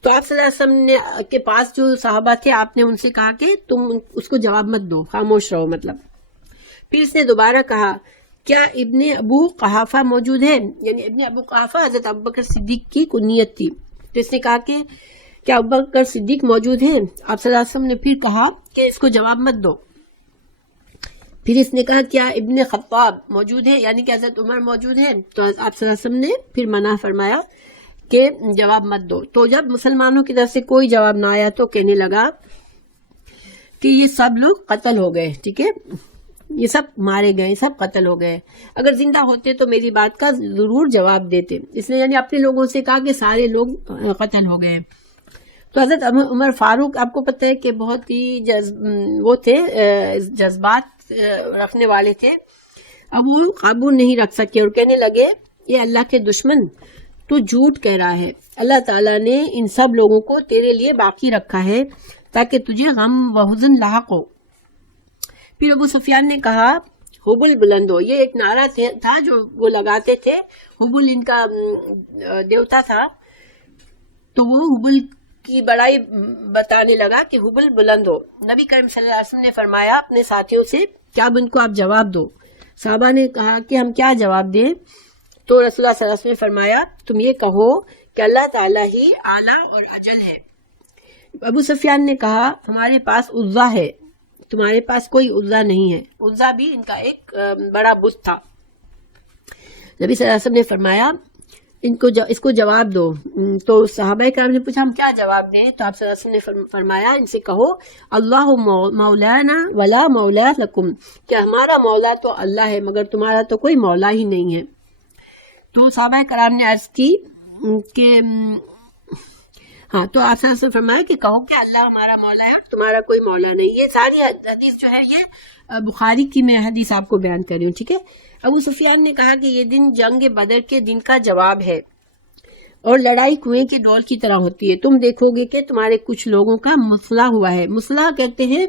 تو آپ صلی اللہ علیہ وسلم کے پاس جو صحابہ تھے، آپ نے ان سے کہا کہ تم اس کو جواب مت دو، خاموش رہو مطلب. پھر اس نے دوبارہ کہا کیا ابن ابو قحافہ موجود ہے، یعنی ابن ابو قحافہ حضرت ابوبکر صدیق کی کنیت تھی. تو اس نے کہا کہ کیا ابوبکر صدیق موجود ہیں. آپ صلی اللہ علیہ وسلم نے پھر کہا کہ اس کو جواب مت دو. پھر اس نے کہا کیا ابن خطاب موجود ہے، یعنی کہ حضرت عمر موجود ہے. تو آپ صلی اللہ علیہ وسلم نے پھر منع فرمایا کہ جواب مت دو. تو جب مسلمانوں کی طرف سے کوئی جواب نہ آیا تو کہنے لگا کہ یہ سب لوگ قتل ہو گئے، ٹھیک ہے، یہ سب مارے گئے، سب قتل ہو گئے. اگر زندہ ہوتے تو میری بات کا ضرور جواب دیتے. اس نے یعنی اپنے لوگوں سے کہا کہ سارے لوگ قتل ہو گئے. تو حضرت عمر فاروق آپ کو پتہ ہے کہ بہت ہی وہ تھے، جذبات رکھنے والے تھے. اب وہ قابو نہیں رکھ سکے اور کہنے لگے یہ اللہ کے دشمن، تو جھوٹ کہہ رہا ہے. اللہ تعالیٰ نے ان سب لوگوں کو تیرے لیے باقی رکھا ہے تاکہ تجھے غم و حزن لاحق ہو. پھر ابو سفیان نے کہا حبل بلند ہو. یہ ایک نعرہ تھا جو وہ لگاتے تھے. حبل ان کا دیوتا تھا، تو وہ حبل کی بڑائی بتانے لگا کہ حبل بلند ہو. نبی کریم صلی اللہ علیہ وسلم نے فرمایا اپنے ساتھیوں سے کیا اب ان کو آپ جواب دو. صحابہ نے کہا کہ ہم کیا جواب دیں. تو رسول اللہ صلی اللہ علیہ وسلم نے فرمایا تم یہ کہو کہ اللہ تعالیٰ ہی اعلیٰ اور اجل ہے. ابو سفیان نے کہا ہمارے پاس عزا ہے، تمہارے پاس کوئی عزا نہیں ہے. عزا بھی ان کا ایک بڑا بت تھا. نبی صلی اللہ علیہ وسلم نے فرمایا اس کو جواب دو. تو صحابہ کرام نے پوچھا ہم کیا جواب دیں. تو آپ صلی اللہ علیہ وسلم نے فرمایا ان سے کہو اللہ مولانا ولا مولا لکم، کہ ہمارا مولا تو اللہ ہے مگر تمہارا تو کوئی مولا ہی نہیں ہے. تو صحابہ کرام نے عرض کی کہ ہاں، تو آپ صلی اللہ علیہ وسلم نے فرمایا کہ کہو کہ اللہ ہمارا مولا ہے، تمہارا کوئی مولا نہیں. یہ ساری حدیث جو ہے یہ بخاری کی میں حدیث آپ کو بیان کر رہی ہوں، ٹھیک ہے. ابو سفیان نے کہا کہ یہ دن جنگ بدر کے دن کا جواب ہے اور لڑائی کنویں کے ڈول کی طرح ہوتی ہے. تم دیکھو گے کہ تمہارے کچھ لوگوں کا مسلح ہوا ہے. مسلح کہتے ہیں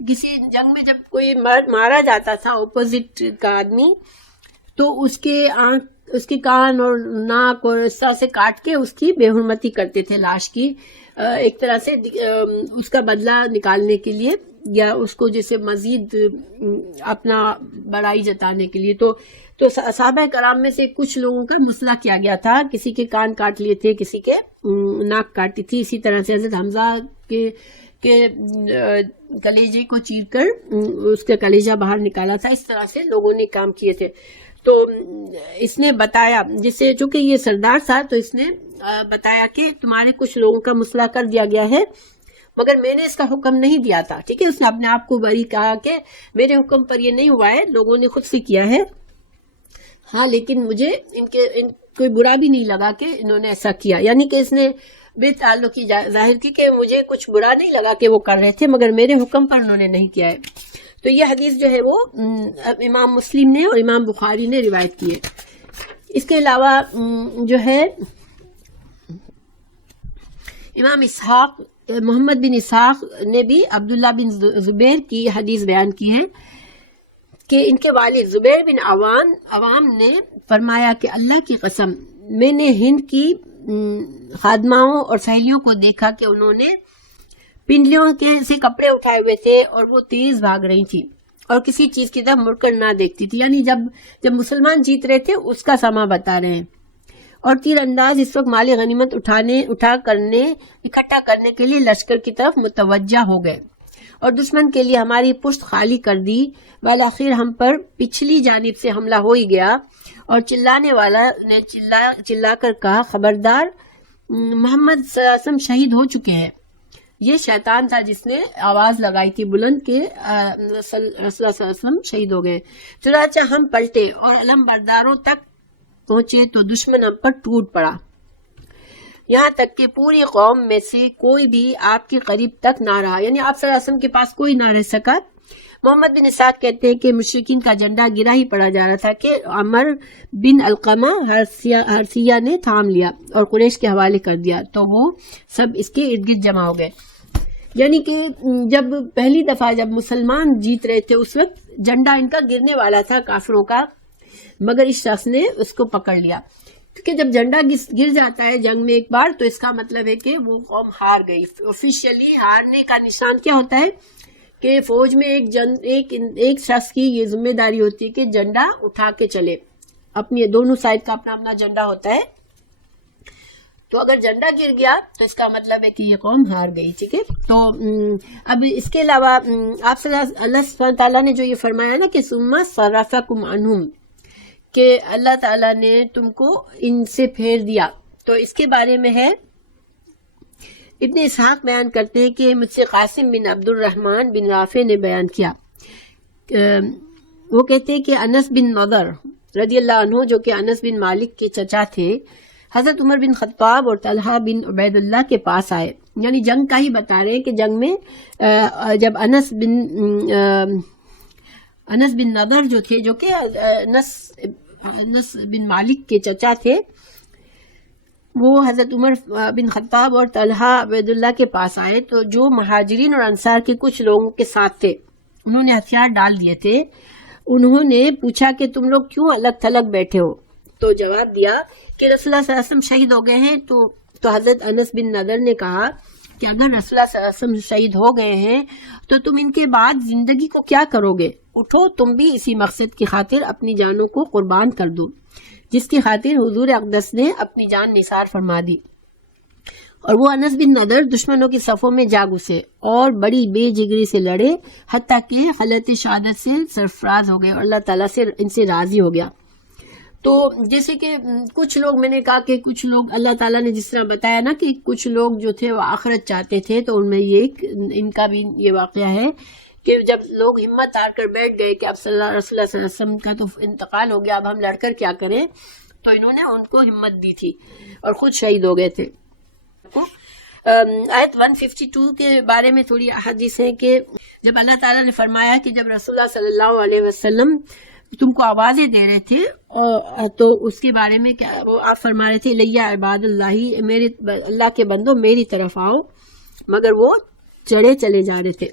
کسی جنگ میں جب کوئی مارا جاتا تھا اپوزٹ کا آدمی، تو اس کے کان اور ناک اور اس طرح سے کاٹ کے اس کی بے حرمتی کرتے تھے، لاش کی، ایک طرح سے اس کا بدلہ نکالنے کے لیے یا اس کو جیسے مزید اپنا بڑائی جتانے کے لیے. تو صحابہ کرام میں سے کچھ لوگوں کا مسلح کیا گیا تھا. کسی کے کان کاٹ لیے تھے، کسی کے ناک کاٹی تھی. اسی طرح سے حضرت حمزہ کے کلیجے کو چیر کر اس کا کلیجہ باہر نکالا تھا. اس طرح سے لوگوں نے کام کیے تھے. تو اس نے بتایا، جس سے چونکہ یہ سردار تھا تو اس نے بتایا کہ تمہارے کچھ لوگوں کا مسلح کر دیا گیا ہے مگر میں نے اس کا حکم نہیں دیا تھا، ٹھیک ہے. اس نے اپنے آپ کو بری کہا کہ میرے حکم پر یہ نہیں ہوا ہے، لوگوں نے خود سے کیا ہے. ہاں لیکن مجھے ان کوئی برا بھی نہیں لگا کہ انہوں نے ایسا کیا، یعنی کہ اس نے بے تعلقی ظاہر کی کہ مجھے کچھ برا نہیں لگا کہ وہ کر رہے تھے مگر میرے حکم پر انہوں نے نہیں کیا ہے. تو یہ حدیث جو ہے وہ امام مسلم نے اور امام بخاری نے روایت کی ہے. اس کے علاوہ جو ہے امام اسحاق، محمد بن اسحاق نے بھی عبداللہ بن زبیر کی حدیث بیان کی ہے کہ ان کے والد زبیر بن عوام نے فرمایا کہ اللہ کی قسم میں نے ہند کی خادماؤں اور سہیلیوں کو دیکھا کہ انہوں نے پنڈلیوں سے کپڑے اٹھائے ہوئے تھے اور وہ تیز بھاگ رہی تھی اور کسی چیز کی طرف مڑ کر نہ دیکھتی تھی. یعنی جب مسلمان جیت رہے تھے اس کا سما بتا رہے ہیں. اور تیر انداز اس وقت مال غنیمت اکٹھا کرنے کے لیے لشکر کی طرف متوجہ ہو گئے اور دشمن کے لیے ہماری پشت خالی کر دی، بالآخر ہم پر پچھلی جانب سے حملہ ہو ہی گیا۔ اور چلانے والا نے چلا کر کہا، خبردار، محمد صلی اللہ علیہ وسلم شہید ہو چکے ہیں۔ یہ شیطان تھا جس نے آواز لگائی تھی بلند کہ رسول اللہ صلی اللہ علیہ وسلم شہید ہو گئے۔ چنانچہ ہم پلٹے اور علم برداروں تک پہنچے تو دشمن ہم پر ٹوٹ پڑا، یہاں تک کہ پوری قوم میں سے کوئی بھی آپ کے قریب تک نہ رہا، یعنی آپ صلی اللہ علیہ وسلم کے پاس کوئی نہ رہ سکا۔ محمد بن اسحاق کہتے ہیں کہ مشرکین کا جھنڈا گرا ہی پڑا جا رہا تھا کہ عمر بن علقمہ ہرسیہ نے تھام لیا اور قریش کے حوالے کر دیا، تو وہ سب اس کے ارد گرد جمع ہو گئے۔ یعنی کہ جب پہلی دفعہ جب مسلمان جیت رہے تھے اس وقت جھنڈا ان کا گرنے والا تھا کافروں کا، مگر اس شخص نے اس کو پکڑ لیا، کیونکہ جب جھنڈا گر جاتا ہے جنگ میں ایک بار تو اس کا مطلب ہے کہ وہ قوم ہار گئی۔ آفیشیلی ہارنے کا نشان کیا ہوتا ہے کہ فوج میں ایک شخص کی یہ ذمہ داری ہوتی ہے کہ جھنڈا اٹھا کے چلے، اپنی دونوں سائڈ کا اپنا اپنا جھنڈا ہوتا ہے، تو اگر جھنڈا گر گیا تو اس کا مطلب ہے کہ یہ قوم ہار گئی، ٹھیک ہے۔ تو اب اس کے علاوہ آپ صلی اللہ سبحانہ تعالیٰ نے جو یہ فرمایا نا کہ ثم صرفکم عنہم، کہ اللہ تعالیٰ نے تم کو ان سے پھیر دیا، تو اس کے بارے میں ہے ابن اسحاق بیان کرتے ہیں کہ مجھ سے قاسم بن عبد الرحمن بن رافع نے بیان کیا، وہ کہتے ہیں کہ انس بن نضر رضی اللہ عنہ جو کہ انس بن مالک کے چچا تھے، حضرت عمر بن خطاب اور طلحہ بن عبید اللہ کے پاس آئے، یعنی جنگ کا ہی بتا رہے ہیں کہ جنگ میں جب انس بن نضر جو تھے، جو کہ انس بن مالک کے چچا تھے، وہ حضرت عمر بن خطاب اور طلحہ عبید اللہ کے پاس آئے، تو جو مہاجرین اور انصار کے کچھ لوگوں کے ساتھ تھے انہوں نے ہتھیار ڈال دیے تھے۔ انہوں نے پوچھا کہ تم لوگ کیوں الگ تھلگ بیٹھے ہو؟ تو جواب دیا کہ رسول اللہ صلی اللہ علیہ وسلم شہید ہو گئے ہیں۔ تو حضرت انس بن نضر نے کہا کہ اگر رسول اللہ صلی اللہ علیہ وسلم شہید ہو گئے ہیں تو تم ان کے بعد زندگی کو کیا کرو گے؟ اٹھو تم بھی اسی مقصد کی خاطر اپنی جانوں کو قربان کر دو جس کی خاطر حضور اقدس نے اپنی جان نثار فرما دی۔ اور وہ انس بن نضر دشمنوں کی صفوں میں جا گھسے اور بڑی بے جگری سے لڑے، حتیٰ کہ خلعت شہادت سے سرفراز ہو گئے اور اللہ تعالیٰ سے ان سے راضی ہو گیا۔ تو جیسے کہ کچھ لوگ، میں نے کہا کہ کچھ لوگ اللہ تعالیٰ نے جس طرح بتایا نا کہ کچھ لوگ جو تھے وہ آخرت چاہتے تھے، تو ان میں ان کا بھی یہ واقعہ ہے کہ جب لوگ ہمت ہار کر بیٹھ گئے کہ اب رسول اللہ صلی اللہ علیہ وسلم کا تو انتقال ہو گیا، اب ہم لڑ کر کیا کریں، تو انہوں نے ان کو ہمت دی تھی اور خود شہید ہو گئے تھے۔ آیت 152 کے بارے میں تھوڑی احادیث ہیں کہ جب اللہ تعالیٰ نے فرمایا کہ جب رسول اللہ صلی اللہ علیہ وسلم تم کو آوازیں دے رہے تھے تو اس کے بارے میں کیا وہ آپ فرما رہے تھے، لیا عباد اللہ، میرے اللہ کے بندوں میری طرف آؤ، مگر وہ چڑھے چلے جا رہے تھے۔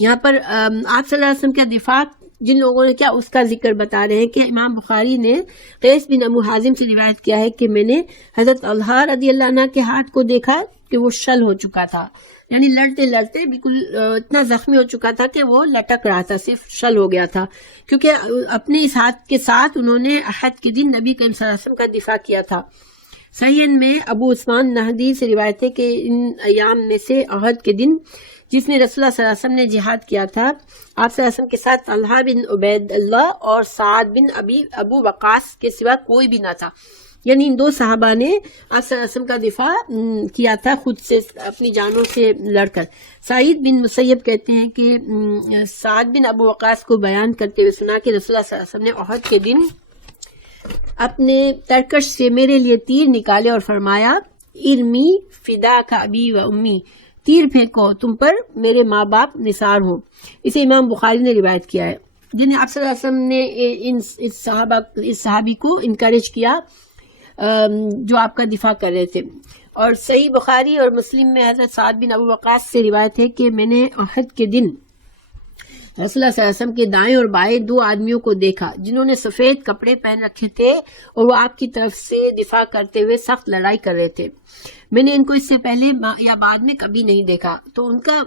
یہاں پر آپ صلی اللہ علیہ وسلم کا دفاع جن لوگوں نے کیا اس کا ذکر بتا رہے ہیں کہ امام بخاری نے قیس بن ابو حازم سے روایت کیا ہے کہ میں نے حضرت طلحہ رضی اللہ عنہ کے ہاتھ کو دیکھا کہ وہ شل ہو چکا تھا، یعنی لڑتے لڑتے بالکل اتنا زخمی ہو چکا تھا کہ وہ لٹک رہا تھا، صرف شل ہو گیا تھا، کیونکہ اپنے اس ہاتھ کے ساتھ انہوں نے احد کے دن نبی کریم صلی اللہ علیہ وسلم کا دفاع کیا تھا۔ صحیح میں ابو عثمان نہدی سے روایت ہے کہ ان ایام میں سے احد کے دن جس میں رسول اللہ صلی اللہ علیہ وسلم نے جہاد کیا تھا، آپ صلی اللہ علیہ وسلم کے ساتھ طلحہ بن عبید اللہ اور سعد بن ابو وقاص کے سوا کوئی بھی نہ تھا، یعنی ان دو صحابہ نے آپ صلی اللہ علیہ وسلم کا دفاع کیا تھا خود سے، اپنی جانوں سے لڑ کر۔ سعید بن مسیب کہتے ہیں کہ سعد بن ابو وقاص کو بیان کرتے ہوئے سنا کہ رسول اللہ صلی اللہ علیہ وسلم نے احد کے دن اپنے ترکش سے میرے لیے تیر نکالے اور فرمایا، ارمی فداک ابی و امی، تیر پھینکو تم پر میرے ماں باپ نثار ہوں۔ اسے امام بخاری نے روایت کیا ہے، جنہیں آپ صلی اللہ علیہ وسلم نے اس صحابی کو انکریج کیا جو آپ کا دفاع کر رہے تھے۔ اور صحیح بخاری اور مسلم میں حضرت سعد بن ابو وقاص سے روایت ہے کہ میں نے احد کے دن رسول اللہ صلی اللہ علیہ وسلم کے دائیں اور بائیں دو آدمیوں کو دیکھا جنہوں نے سفید کپڑے پہن رکھے تھے اور وہ آپ کی طرف سے دفاع کرتے ہوئے سخت لڑائی کر رہے تھے۔ میں نے ان کو اس سے پہلے یا بعد میں کبھی نہیں دیکھا۔ تو ان کا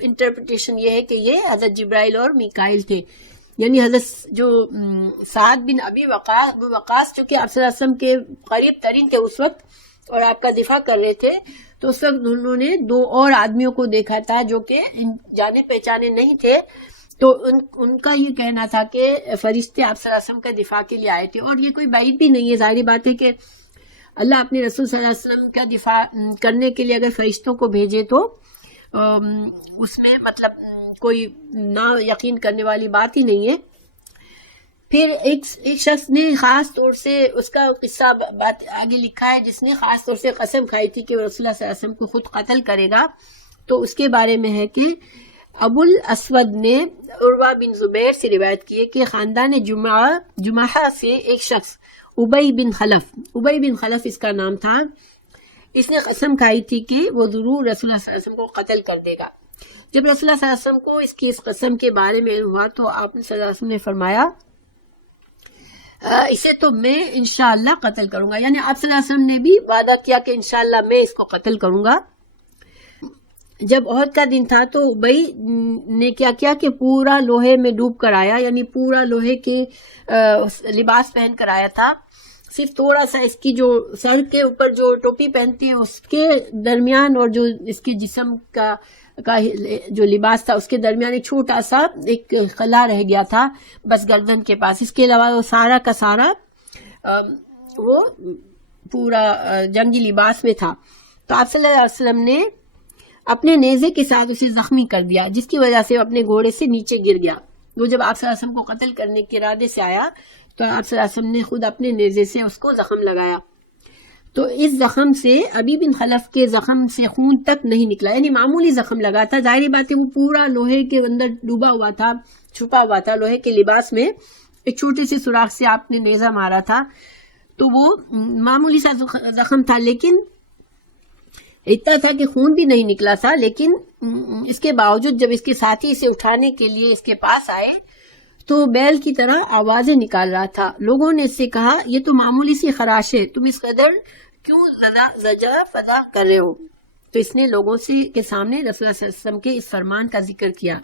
انٹرپریٹیشن یہ ہے کہ یہ حضرت جبرائیل اور میکائیل تھے، یعنی حضرت جو سعد بن ابی وقاص جو کہ آپ صلی اللہ علیہ وسلم کے قریب ترین تھے اس وقت اور آپ کا دفاع کر رہے تھے، تو اس وقت انہوں نے 2 اور آدمیوں کو دیکھا تھا جو کہ جانے پہچانے نہیں تھے، تو ان کا یہ کہنا تھا کہ فرشتے آپ صلی اللہ علیہ وسلم کا دفاع کے لیے آئے تھے، اور یہ کوئی بعید بھی نہیں ہے، ظاہری بات ہے کہ اللہ اپنے رسول صلی اللہ علیہ وسلم کا دفاع کرنے کے لیے اگر فرشتوں کو بھیجے تو اس میں مطلب کوئی نہ یقین کرنے والی بات ہی نہیں ہے۔ پھر ایک شخص نے خاص طور سے اس کا قصہ بات آگے لکھا ہے، جس نے خاص طور سے قسم کھائی تھی کہ وہ رسول اللہ صلی اللہ علیہ وسلم کو خود قتل کرے گا، تو اس کے بارے میں ہے کہ ابو الاسود نے عروہ بن زبیر سے روایت کی ہے کہ خاندان جماحہ سے ایک شخص ابی بن خلف اس کا نام تھا، اس نے قسم کھائی تھی کہ وہ ضرور رسول اللہ صلی اللہ علیہ وسلم کو قتل کر دے گا۔ جب رسول اللہ صلی اللہ علیہ وسلم کو اس قسم کے بارے میں ہوا تو آپ نے صلی اللہ علیہ وسلم نے فرمایا اسے تو میں انشاءاللہ قتل کروں گا، یعنی آپ صلی اللہ علیہ وسلم نے بھی وعدہ کیا کہ انشاءاللہ میں اس کو قتل کروں گا۔ جب عہد کا دن تھا تو ابی نے کیا کہ پورا لوہے میں ڈوب کر آیا، یعنی پورا لوہے کے لباس پہن کر آیا تھا، صرف تھوڑا سا اس کی جو سر کے اوپر جو ٹوپی پہنتے ہیں اس کے درمیان اور جو اس کے جسم کا جو لباس تھا اس کے درمیان ایک چھوٹا سا ایک خلا رہ گیا تھا بس گردن کے پاس، اس کے علاوہ وہ سارا کا سارا وہ پورا جنگی لباس میں تھا۔ تو آپ صلی اللہ علیہ وسلم نے اپنے نیزے کے ساتھ اسے زخمی کر دیا، جس کی وجہ سے وہ اپنے گھوڑے سے نیچے گر گیا۔ وہ جب آپ صلی اللہ علیہ وسلم کو قتل کرنے کے ارادے سے آیا تو آپ صلی اللہ علیہ وسلم نے خود اپنے نیزے سے اس کو زخم لگایا، تو اس زخم سے ابی بن خلف کے زخم سے خون تک نہیں نکلا، یعنی معمولی زخم لگا تھا، ظاہری بات ہے وہ پورا لوہے کے اندر ڈوبا ہوا تھا، چھپا ہوا تھا لوہے کے لباس میں، ایک چھوٹے سے سوراخ سے آپ نے نیزہ مارا تھا، تو وہ معمولی سا زخم تھا، لیکن اتنا تھا کہ خون بھی نہیں نکلا تھا۔ لیکن اس کے باوجود جب اس کے ساتھی اسے اٹھانے کے لیے اس کے پاس آئے تو بیل کی طرح آوازیں نکال رہا تھا۔ لوگوں نے اس سے کہا یہ تو معمولی سی خراش ہے، تم اس قدر کیوں زجا فضا کر رہے ہو؟ تو اس نے لوگوں کے سامنے رسول اللہ صلی اللہ علیہ وسلم کے اس فرمان کا ذکر کیا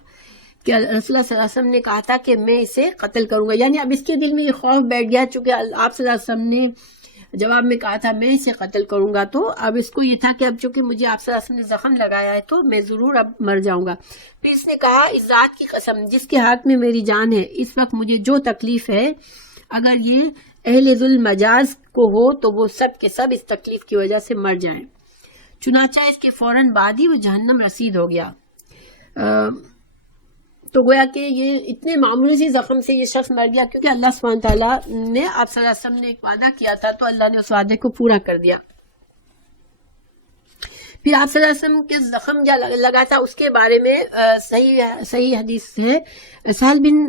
کہ رسول اللہ صلی اللہ علیہ وسلم نے کہا تھا کہ میں اسے قتل کروں گا، یعنی اب اس کے دل میں یہ خوف بیٹھ گیا، چونکہ آپ صلی اللہ علیہ وسلم نے جواب میں کہا تھا میں اسے قتل کروں گا، تو اب اس کو یہ تھا کہ اب چونکہ مجھے آپ صلی اللہ علیہ وسلم نے زخم لگایا ہے تو میں ضرور اب مر جاؤں گا۔ پھر اس نے کہا اس ذات کی قسم جس کے ہاتھ میں میری جان ہے، اس وقت مجھے جو تکلیف ہے اگر یہ اہل ظلم مجاز کو ہو تو وہ سب کے سب اس تکلیف کی وجہ سے مر جائیں۔ چنانچہ اس کے فوراً بعد ہی وہ جہنم رسید ہو گیا۔ تو گویا کہ یہ اتنے معمولی سی زخم سے یہ شخص مر گیا کیونکہ اللہ سبحانہ تعالیٰ نے آپ صلی اللہ علیہ وسلم نے ایک وعدہ کیا تھا تو اللہ نے اس وعدے کو پورا کر دیا۔ پھر آپ صلی اللہ علیہ وسلم کے زخم جو لگا تھا اس کے بارے میں صحیح حدیث ہے، سہل بن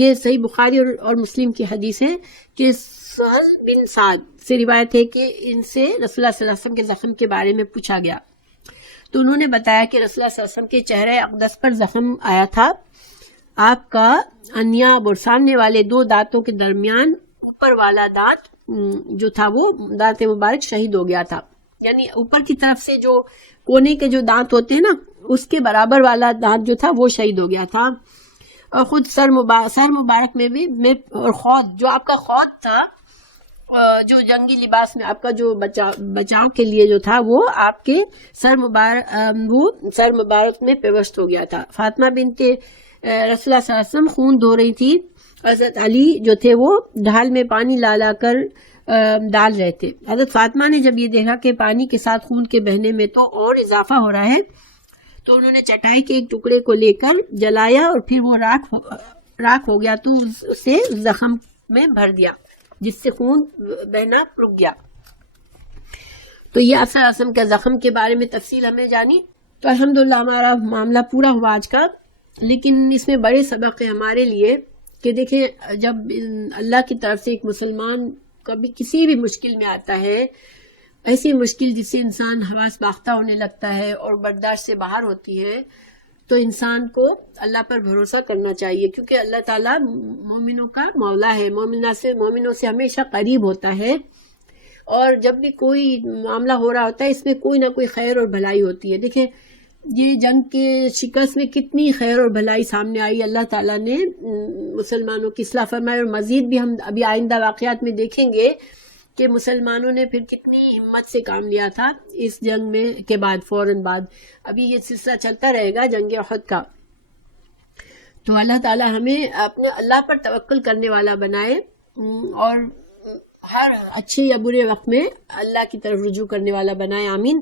یہ صحیح بخاری اور مسلم کی حدیث ہے کہ سہل بن سعد سے روایت ہے کہ ان سے رسول اللہ صلی اللہ علیہ وسلم کے زخم کے بارے میں پوچھا گیا تو انہوں نے بتایا کہ رسول اللہ صلی اللہ علیہ وسلم کے چہرے اقدس پر زخم آیا تھا، آپ کا انیاب اور سامنے والے 2 دانتوں کے درمیان اوپر والا دانت جو تھا وہ دانت مبارک شہید ہو گیا تھا، یعنی اوپر کی طرف سے جو کونے کے جو دانت ہوتے ہیں نا اس کے برابر والا دانت جو تھا وہ شہید ہو گیا تھا، اور خود سر مبارک میں بھی اور خود جو آپ کا خود تھا جو جنگی لباس میں آپ کا جو بچاؤ کے لیے جو تھا وہ آپ کے سر مبارک میں پیوست ہو گیا تھا۔ فاطمہ بنت رسول اللہ صلی اللہ علیہ وسلم خون دھو رہی تھی، حضرت علی جو تھے وہ ڈھال میں پانی لا کر ڈال رہے تھے۔ حضرت فاطمہ نے جب یہ دیکھا کہ پانی کے ساتھ خون کے بہنے میں تو اور اضافہ ہو رہا ہے تو انہوں نے چٹائی کے ایک ٹکڑے کو لے کر جلایا اور پھر وہ راکھ ہو گیا تو اسے زخم میں بھر دیا جس سے خون بہنا رک گیا۔ تو یہ آپ صلی اللہ علیہ وسلم کے زخم کے بارے میں تفصیل ہمیں جانی، تو الحمدللہ ہمارا معاملہ پورا ہوا آج کا، لیکن اس میں بڑے سبق ہے ہمارے لیے کہ دیکھیں جب اللہ کی طرف سے ایک مسلمان کبھی کسی بھی مشکل میں آتا ہے، ایسی مشکل جس سے انسان حواس باختہ ہونے لگتا ہے اور برداشت سے باہر ہوتی ہے، تو انسان کو اللہ پر بھروسہ کرنا چاہیے کیونکہ اللہ تعالیٰ مومنوں کا مولا ہے، مومنوں سے ہمیشہ قریب ہوتا ہے، اور جب بھی کوئی معاملہ ہو رہا ہوتا ہے اس میں کوئی نہ کوئی خیر اور بھلائی ہوتی ہے۔ دیکھیں یہ جنگ کے شکست میں کتنی خیر اور بھلائی سامنے آئی، اللہ تعالیٰ نے مسلمانوں کی اصلاح فرمائی، اور مزید بھی ہم ابھی آئندہ واقعات میں دیکھیں گے کہ مسلمانوں نے پھر کتنی ہمت سے کام لیا تھا اس جنگ میں کے بعد، فوراً بعد. ابھی یہ سلسلہ چلتا رہے گا جنگ احد کا. تو اللہ تعالیٰ ہمیں اپنے اللہ پر توکل کرنے والا بنائے، اور ہر اچھے یا برے وقت میں اللہ کی طرف رجوع کرنے والا بنائے. آمین.